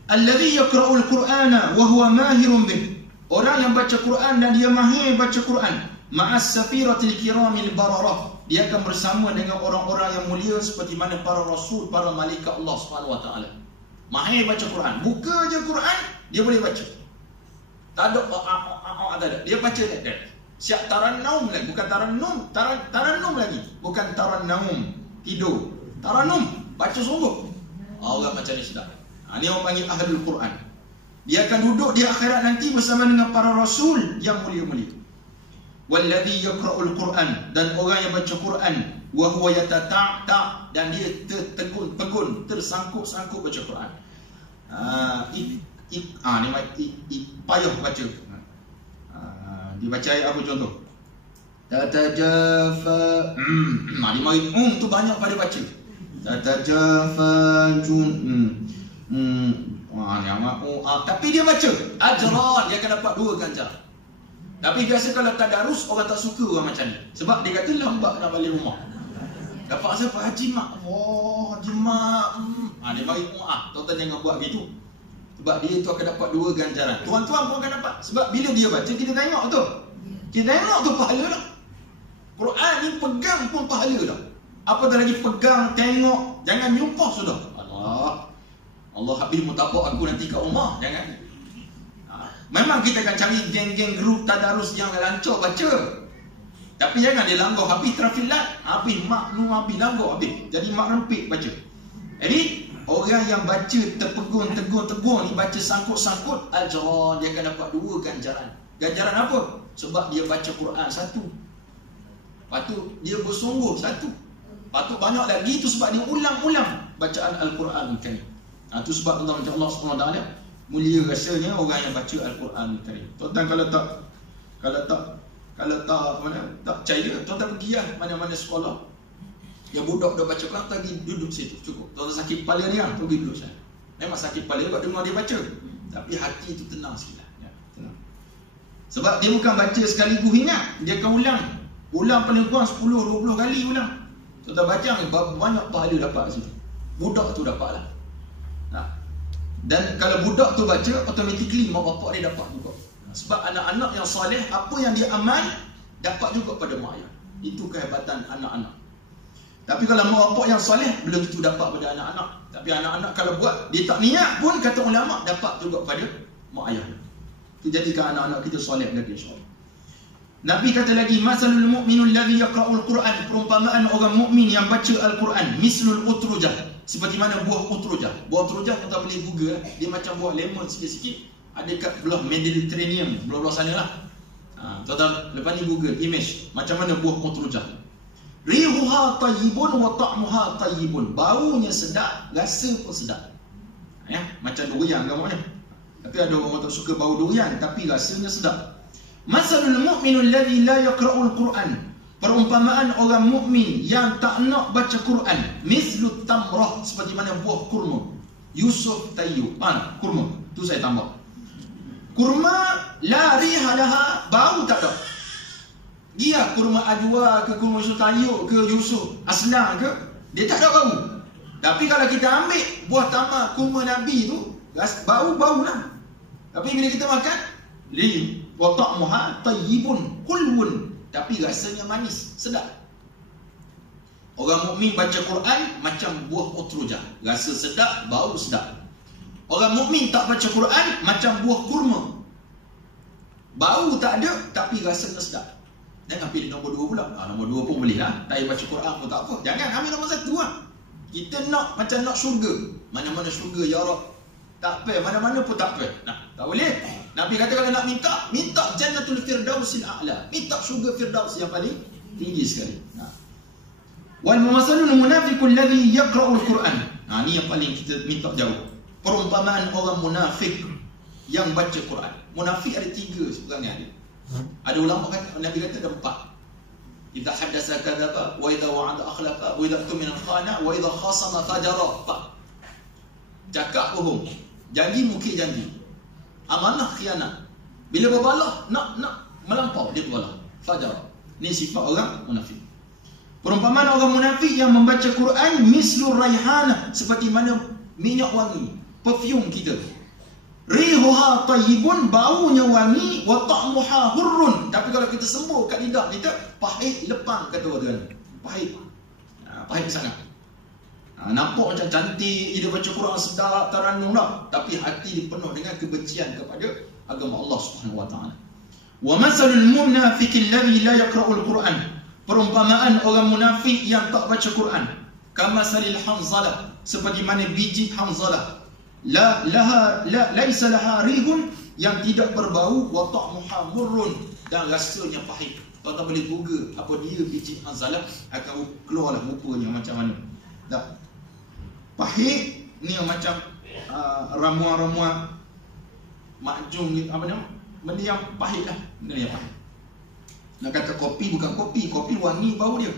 Alladhi yaqra'ul Qur'ana wa huwa mahirun bih, orang yang baca Quran dan dia mahir baca Quran. Ma'as safiratil kiramil bararah, dia akan bersama dengan orang-orang yang mulia seperti mana para rasul, para malaikat Allah SWT. Mahir baca Quran, buka je Quran dia boleh baca. Tak ada, dia baca dia. Siap tarannum lagi, bukan tarannum lagi, bukan tarannum tidur. Taranum, baca sungguh. Orang macam ni sedap. Ni orang panggil ahlul Quran. Dia akan duduk di akhirat nanti bersama dengan para rasul yang mulia-mulia. Walladhi yaqra'ul Quran, dan orang yang baca Quran, wa huwa yatata'ta, dan dia tertegun, tersangkut-sangkut baca Quran. Ni payah baca. Dibaca ayat apa contoh? Tatajafa. Dia mari tu banyak pada baca. Tatajafa tapi dia baca ajran, dia akan dapat 2 ganjar. Tapi biasa kalau tadarus orang tak suka orang macam ni, sebab dia kata lambat nak balik rumah. Dapat siapa? Haji mak. Haji mak. Dia mari tuan-tuan jangan buat gitu. Sebab dia tu akan dapat 2 ganjaran. Tuan-tuan pun akan dapat. Sebab bila dia baca, kita tengok tu. Kita tengok tu pahala dah. Quran ni pegang pun pahala dah. Apatah lagi pegang, tengok, jangan nyumpah sudah. Allah habis mutapak aku nanti kat rumah. Jangan. Memang kita akan cari geng-geng grup tadarus yang lancar baca. Tapi jangan dia langgar habis trafilat, habis maknum, habis langgar, habis. Jadi mak rempit baca. Jadi orang yang baca terpegun ni, baca sangkut-sangkut, ajran, dia akan dapat 2 ganjaran. Ganjaran apa? Sebab dia baca Quran 1. Patut dia bersungguh 1. Patut banyak lagi tu sebab dia ulang-ulang bacaan Al-Quran Karim. Itu sebab Allah SWT mulia rasanya orang yang baca Al-Quran Karim. Tuan-tuan kalau tak percaya, tuan-tuan pergi lah mana-mana sekolah yang budak dah baca Quran, pergi duduk situ cukup. Tuan-tuan sakit kepala dia, pergi duduk sana. Memang sakit kepala sebab dengar dia baca, tapi hati itu tenang sikit lah. Tenang. Sebab dia bukan baca sekaligus ingat, dia akan ulang paling kurang 10-20 kali ulang. Tuan-tuan baca banyak pahala dapat situ. Budak tu dapat lah. Dan kalau budak tu baca, automatically mak bapak dia dapat juga. Sebab anak-anak yang soleh, apa yang dia amal dapat juga pada mak ayah. Itu kehebatan anak-anak. Tapi kalau mak bapak yang soleh, belum tentu dapat pada anak-anak. Tapi anak-anak kalau buat, dia tak niat pun, kata ulama, dapat juga pada mak ayah. Itu jadikan anak-anak kita soleh lagi, insyaAllah. Nabi kata lagi, masalul mu'minul ladhi yaqra'ul Quran, perumpamaan orang mukmin yang baca Al-Quran, mislul utrujah, seperti mana buah utrujah. Buah utrujah kita boleh google, dia macam buah lemon sikit-sikit, ada kat belah Mediterranean, belah-belah sana lah. Tuan-tuan, lepas ni google image macam mana buah utrujah. Rihuha tayyibun wa ta'muha tayyibun, baunya sedap, rasa pun sedap. Macam durian gambarnya. Tapi ada orang tak suka bau durian, tapi rasanya sedap. Masalul mu'minul ladzi la yaqra'ul Quran, perumpamaan orang mukmin yang tak nak baca Quran, mislut tamrah, seperti mana buah kurma. Yusuf Tayyub, kurma tu saya tambah. Kurma la riha laha, bau tak ada. Dia kurma ajwa ke, kurma Yusuf Tayyub ke, Yusuf Aslan ke, dia tak ada bau. Tapi kalau kita ambil buah tamar kurma Nabi tu, bau lah. Tapi bila kita makan, wa ta'muha tayyibun kulwun, tapi rasanya manis, sedap. Orang mukmin baca Quran macam buah utrujah, rasa sedap, bau sedap. Orang mukmin tak baca Quran macam buah kurma, bau tak ada tapi rasanya sedap. Jangan pilih nombor 2 pula. Nombor 2 pun boleh lah, tak baca Quran pun tak apa. Jangan ambil nombor 1 lah. Kita nak macam nak syurga. Mana-mana syurga ya Rab, tak apa, mana-mana pun tak apa. Tak boleh. Nabi kata kalau nak minta Jannatul Firdausil A'la, minta syurga Firdaus yang paling tinggi sekali. Wal mumasalul munafiqul ladzi yaqra'ul Quran. Ni yang paling kita minta jauh. Perumpamaan orang munafik yang baca Quran. Munafik ada 3 sebenarnya. Ada ulama kata, Nabi kata ada 4. Idza haddasa kadzaba, wa idza wa'ada akhlafa, wa idza tumina khana, wa idza khasama fajara. Cakap bohong, janji mungkir janji, amanah khianat. Bila berbalah nak melampau, dia berbalah. Fajar. Ni sifat orang munafik. Perumpamaan orang munafik yang membaca Quran mislur raihana, seperti mana minyak wangi, perfume kita. Rihuha tayyibun, baunya wangi, wa ta'muha hurrun, tapi kalau kita sembur kat lidah kita, pahit lepang, kata orang. Pahit. Pahit sangat. Nampak macam cantik, dia baca Quran sedap, taranum lah, tapi hati dia penuh dengan kebencian kepada agama Allah Subhanahu wa taala. Wa masalul munafiqil ladzi la yaqra'ul Quran, perumpamaan orang munafik yang tak baca Quran. Kamasalil hanzalah, seperti mana biji hanzalah. Laisa laha rihun, yang tidak berbau, wa ta'muha murrun, dan rasanya pahit. Tuan-tuan boleh google apa dia biji hanzalah, akan keluarlah rupanya macam mana. Tak. Pahit ni macam ramuan-ramuan makjum ni, apa nama? Benda yang pahit lah, benda yang pahit. Nak kata kopi, bukan kopi, kopi wangi bau dia.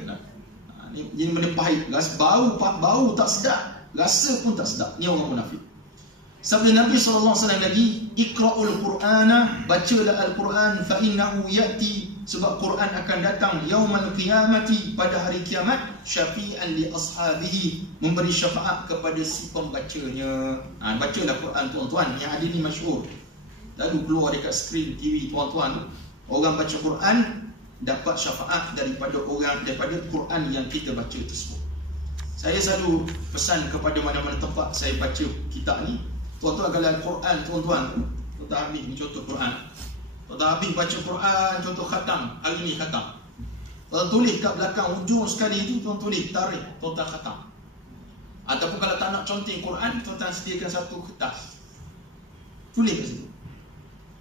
Jadi benda pahit, bau tak sedap, rasa pun tak sedap. Ni orang munafik. Sabda Nabi SAW lagi, Iqra'ul Qur'ana, bacalah Al-Quran, fa innahu ya'ti, sebab Quran akan datang yaumal qiyamati, pada hari kiamat, syafi'an li ashabihi, memberi syafaat kepada si pembacanya. Bacalah Quran tuan-tuan, yang ada ni masyhur. Lalu keluar dekat skrin TV tuan-tuan, orang baca Quran dapat syafaat daripada Quran yang kita baca tersebut. Saya selalu pesan kepada mana-mana tempat saya baca kitab ni, tuan-tuan kalau Al-Quran tuan-tuan habis ni contoh Quran, tuan-tuan habis baca Quran, contoh khatam, hari ni khatam, tuan tulis kat belakang ujung sekali tu, tuan tulis tarikh tuan-tuan khatam. Ataupun kalau tak nak conteng Quran, tuan-tuan sediakan satu kertas, tulis kat situ.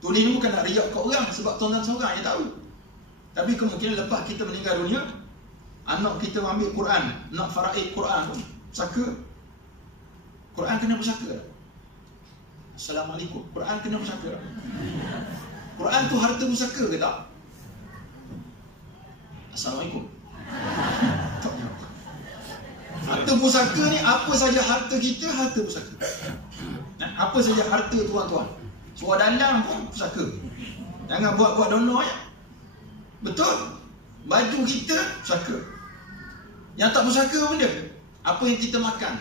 Tulis ni bukan nak riak kat orang, sebab tuan-tuan seorang je tahu. Tapi kemungkinan lepas kita meninggal dunia, anak kita ambil Quran, nak faraid Quran, pusaka Quran kena pusaka. Assalamualaikum, Quran kena pusaka. Quran tu harta pusaka ke tak? Assalamualaikum. Harta pusaka ni apa saja harta kita, harta pusaka. Apa saja harta tuan-tuan, suara dalam pun pusaka. Jangan buat-buat donor ya. Betul? Baju kita pusaka. Yang tak pusaka benda, apa yang kita makan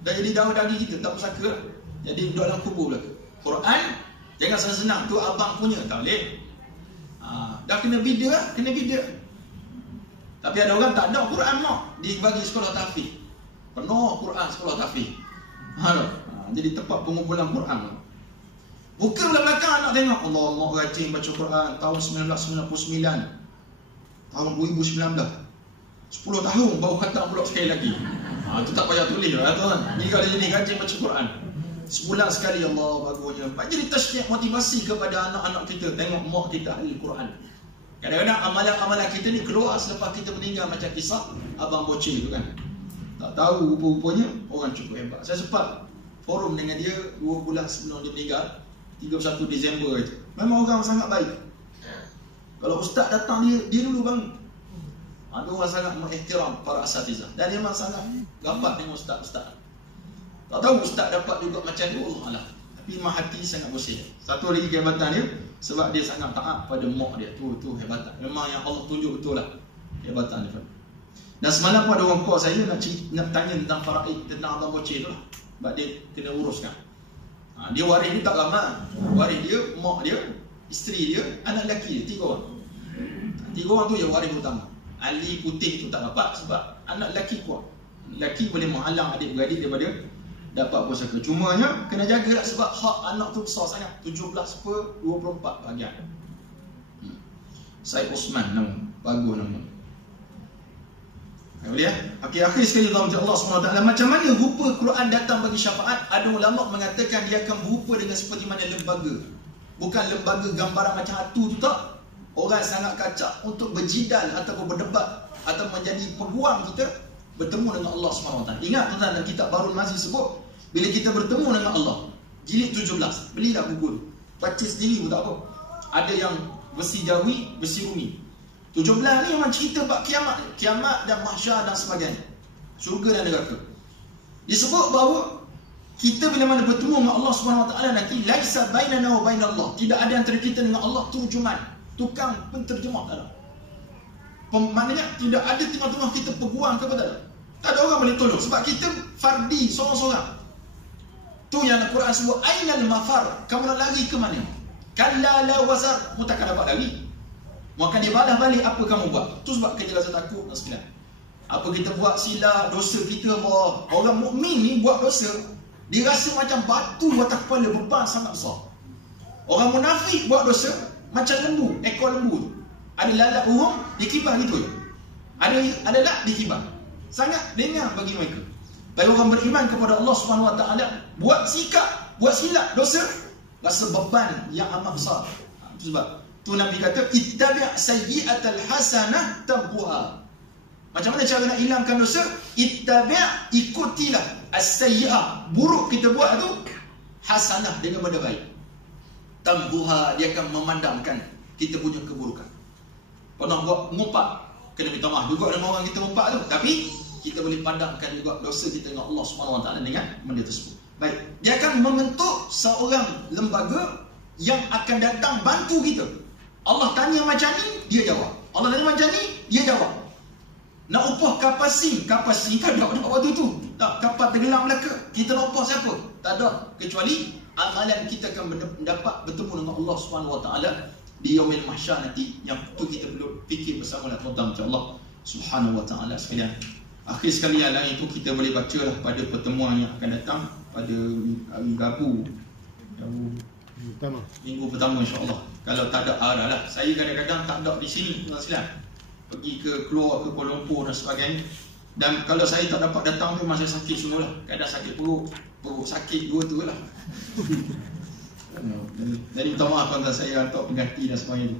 dah jadi darah daging kita, tak pusaka, jadi duduk dalam kubur belaka. Quran jangan senang-senang, tu abang punya, tak boleh. Dah kena bida, kena bida. Tapi ada orang tak ada Quran mak, dibagi sekolah tahfiz, penuh Quran sekolah tahfiz. Jadi tempat pengumpulan Quran. Bukan belakang anak tengok, Allah mak rajin baca Quran tahun 1999, tahun 2019, 10 tahun baru khatam pula sekali lagi. Itu tak payah tulis lah tuan. Ni kalau jadi rajin baca Quran, sebulan sekali, Allah bagusnya. Jadi tasyiq, motivasi kepada anak-anak kita. Tengok mak kita ahli Quran. Kadang-kadang amalan-amalan kita ni keluar selepas kita meninggal, macam kisah abang bocil tu kan. Tak tahu rupa-rupanya orang cukup hebat. Saya sempat forum dengan dia 2 bulan sebelum dia meninggal, 31 Disember itu. Memang orang sangat baik. Kalau ustaz datang, dia dulu bangun. Dia orang sangat mengihtiram para asatizah, dan dia memang sangat rapat dengan ustaz-ustaz. Tak tahu ustaz dapat juga macam tu, Allah Allah. Tapi memang hati sangat bersih. Satu lagi kehebatan dia, sebab dia sangat taat pada mak dia. Tu hebatan. Memang yang Allah tunjuk betul lah kehebatan dia. Dan semalam pun ada orang call saya nak tanya tentang faraid, tentang abang bocil tu lah. Sebab dia kena uruskan. Dia waris dia tak ramai. Waris dia, mak dia, isteri dia, anak lelaki dia, 3 orang. 3 orang tu yang waris utama. Ali putih tu tak dapat sebab anak lelaki kuat. Lelaki boleh menghalang adik-beradik daripada dapat pusaka. Cumanya kena jagalah sebab hak anak tu besar sangat, 17/24 bahagian. Said Osman nama, bagus nama. Boleh ya? Okey, akhir sekali Allah SWT, macam mana rupa Quran datang bagi syafaat? Ada ulama mengatakan dia akan berupa dengan seperti mana lembaga. Bukan lembaga gambaran macam hatu tu tak. Orang sangat kacak untuk berjidal ataupun berdebat atau menjadi peguam kita bertemu dengan Allah SWT. Ingat tuan-tuan, dalam kitab Barul Mazi sebut, bila kita bertemu dengan Allah, jilid 17, belilah buku, baca sendiri pun tak apa. Ada yang versi Jawi, versi Rumi. 17 ni memang cerita bab kiamat dan mahsyar dan sebagainya, syurga dan neraka. Disebut bahawa kita bila mana bertemu dengan Allah SWT nanti, laisa bainana wa bainallah, tidak ada antara kita dengan Allah turjuman, tukang penterjemah, tak ada. Maknanya tidak ada tengah-tengah kita peguam kepada Allah. Tak ada orang boleh tolong sebab kita fardi, seorang-seorang. Tu yang Al-Quran sebut, ainal mafar, kamu nak lari ke mana? Kalla la wazar, mu takkan dapat lari. Maka dia balas balik apa kamu buat. Tu sebab kita rasa takut dan sekalian. Apa kita buat silap, dosa kita bahawa orang mukmin ni buat dosa, dia rasa macam batu atas kepala, beban sangat besar. Orang munafik buat dosa macam lembu, ekor lembu tu. Ada lalat burung, dia kibar gitu je. Ada lak, dia kibar. sangat ringan bagi mereka. Bagi orang beriman kepada Allah Subhanahu Wa Taala, buat silap dosa, rasa beban yang amat besar. Itu sebab tu Nabi kata ittabi' sayyi'atal hasanah tamhuha. Macam mana cara nak hilangkan dosa? Ittabi', ikutilah as-sayyi'ah, buruk kita buat tu, hasanah dengan benda baik. Tamhuha, dia akan memandangkan kita punya keburukan. Pernah buat ngumpat, kena minta maaf juga dengan orang kita ngumpat tu, tapi kita boleh pandangkan juga dosa kita dengan Allah Subhanahu Wa Taala dengan benda tersebut. Baik, dia akan membentuk seorang lembaga yang akan datang bantu kita. Allah tanya macam ni, dia jawab. Allah tanya macam ni, dia jawab. Nak upah kapasing tak ada waktu tu. Tak, kapal tenggelam Melaka, kita nak upah siapa? Tak ada, kecuali amalan kita akan mendapat bertemu dengan Allah Subhanahu Wa Taala di yaumil mahsyar nanti, yang tu kita perlu fikir bersama dengan tuan-tuan macam Allah Subhanahu Wa Taala sekalian. Akhir sekali yang lain itu kita boleh bacalah pada pertemuan yang akan datang pada hari Rabu minggu pertama insya-Allah. Kalau tak ada arah lah. Saya kadang-kadang tak ada di sini tuan silam. Pergi keluar ke Kuala Lumpur dan sebagainya. Dan kalau saya tak dapat datang tu, memang saya sakit semua lah. Kadang sakit perut sakit dua tu lah. Jadi minta maaf tuan-tuan saya untuk pengganti dan sebagainya.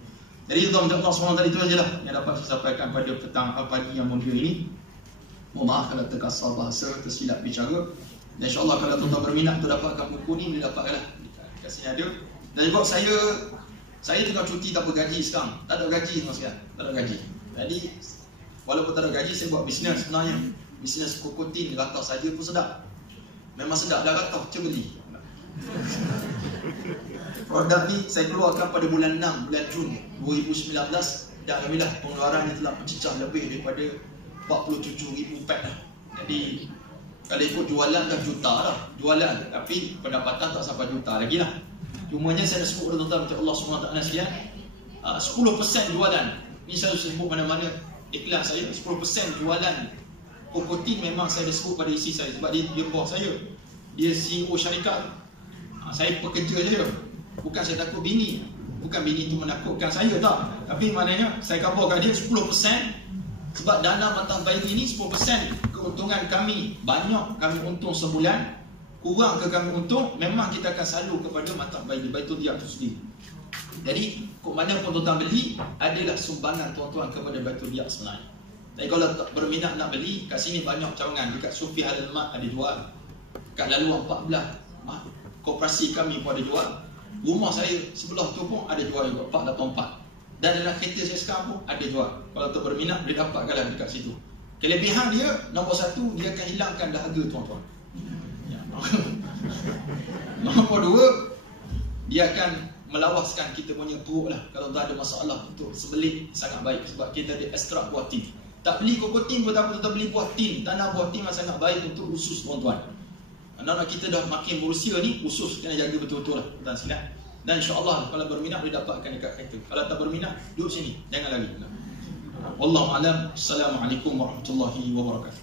Jadi tuan-tuan Allah SWT tadi itu sajalah yang dapat saya sampaikan pada petang pagi yang mulia ini. Mohon maaf kalau terkasar bahasa, tersilap bicara. Dan insya-Allah kalau tuan-tuan berminat untuk dapatkan buku ni, boleh dapatkanlah kat sini ada. Dan juga saya tengah cuti tanpa gaji sekarang. Tak ada gaji sekarang. Tak ada gaji. Jadi walaupun tak ada gaji, saya buat bisnes sebenarnya. Bisnes kokotin ratah saja pun sedap. Memang sedap dah ratah, cuba beli. Produk ni saya keluarkan pada bulan 6, bulan Jun 2019. Dan alhamdulillah pengeluaran ni telah mencecah lebih daripada 47,000 pack dah. Jadi kalau ikut jualan dah juta dah jualan, tapi pendapatan tak sampai juta lagi lah. Cumanya saya dah sebut tuan-tuan macam Allah SWT sekalian, 10% jualan ni saya sebut mana-mana iklan saya. 10% jualan kokotin memang saya dah sebut pada isi saya, sebab dia bos saya, dia CEO syarikat. Saya pekerja je, bukan saya takut bini, bukan bini tu menakutkan saya tak, tapi maknanya saya kabarkan dia 10%. Sebab dana Matah Baiti ini 10% keuntungan kami. Banyak kami untung sebulan, kurang ke kami untung, memang kita akan salur kepada Matah Baiti, Baitul Diak itu sendiri. Jadi kok mana pun tuan-tuan beli, adalah sumbangan tuan-tuan kepada Baitul Diak sebenarnya. Jadi kalau tak berminat nak beli, kat sini banyak cawangan. Dekat Sufi Halal Mat ada jual, kat Laluan 14 koperasi kami pun ada jual, rumah saya sebelah tu pun ada jual juga 484. Dan dalam kereta saya sekarang pun ada jual. Kalau tu berminat, boleh dapatkanlah dekat situ. Kelebihan dia, nombor satu, dia akan hilangkan dahaga tuan-tuan. Ya. Nombor dua, dia akan melawaskan kita punya perut lah. Kalau tak ada masalah untuk sebelit, sangat baik. Sebab kita ada ekstrak buah tin. Tak beli kokotin pun tak apa, kita beli buah tin. Tanah buah tin sangat baik untuk usus tuan-tuan. Anak-anak kita dah makin berusia ni, usus kena jaga betul-betul lah. Dan silap. Dan insya-Allah kalau berminat boleh dapatkan dekat kereta. Kalau tak berminat, duduk sini, jangan lari. Wallahu a'lam. Assalamualaikum warahmatullahi wabarakatuh.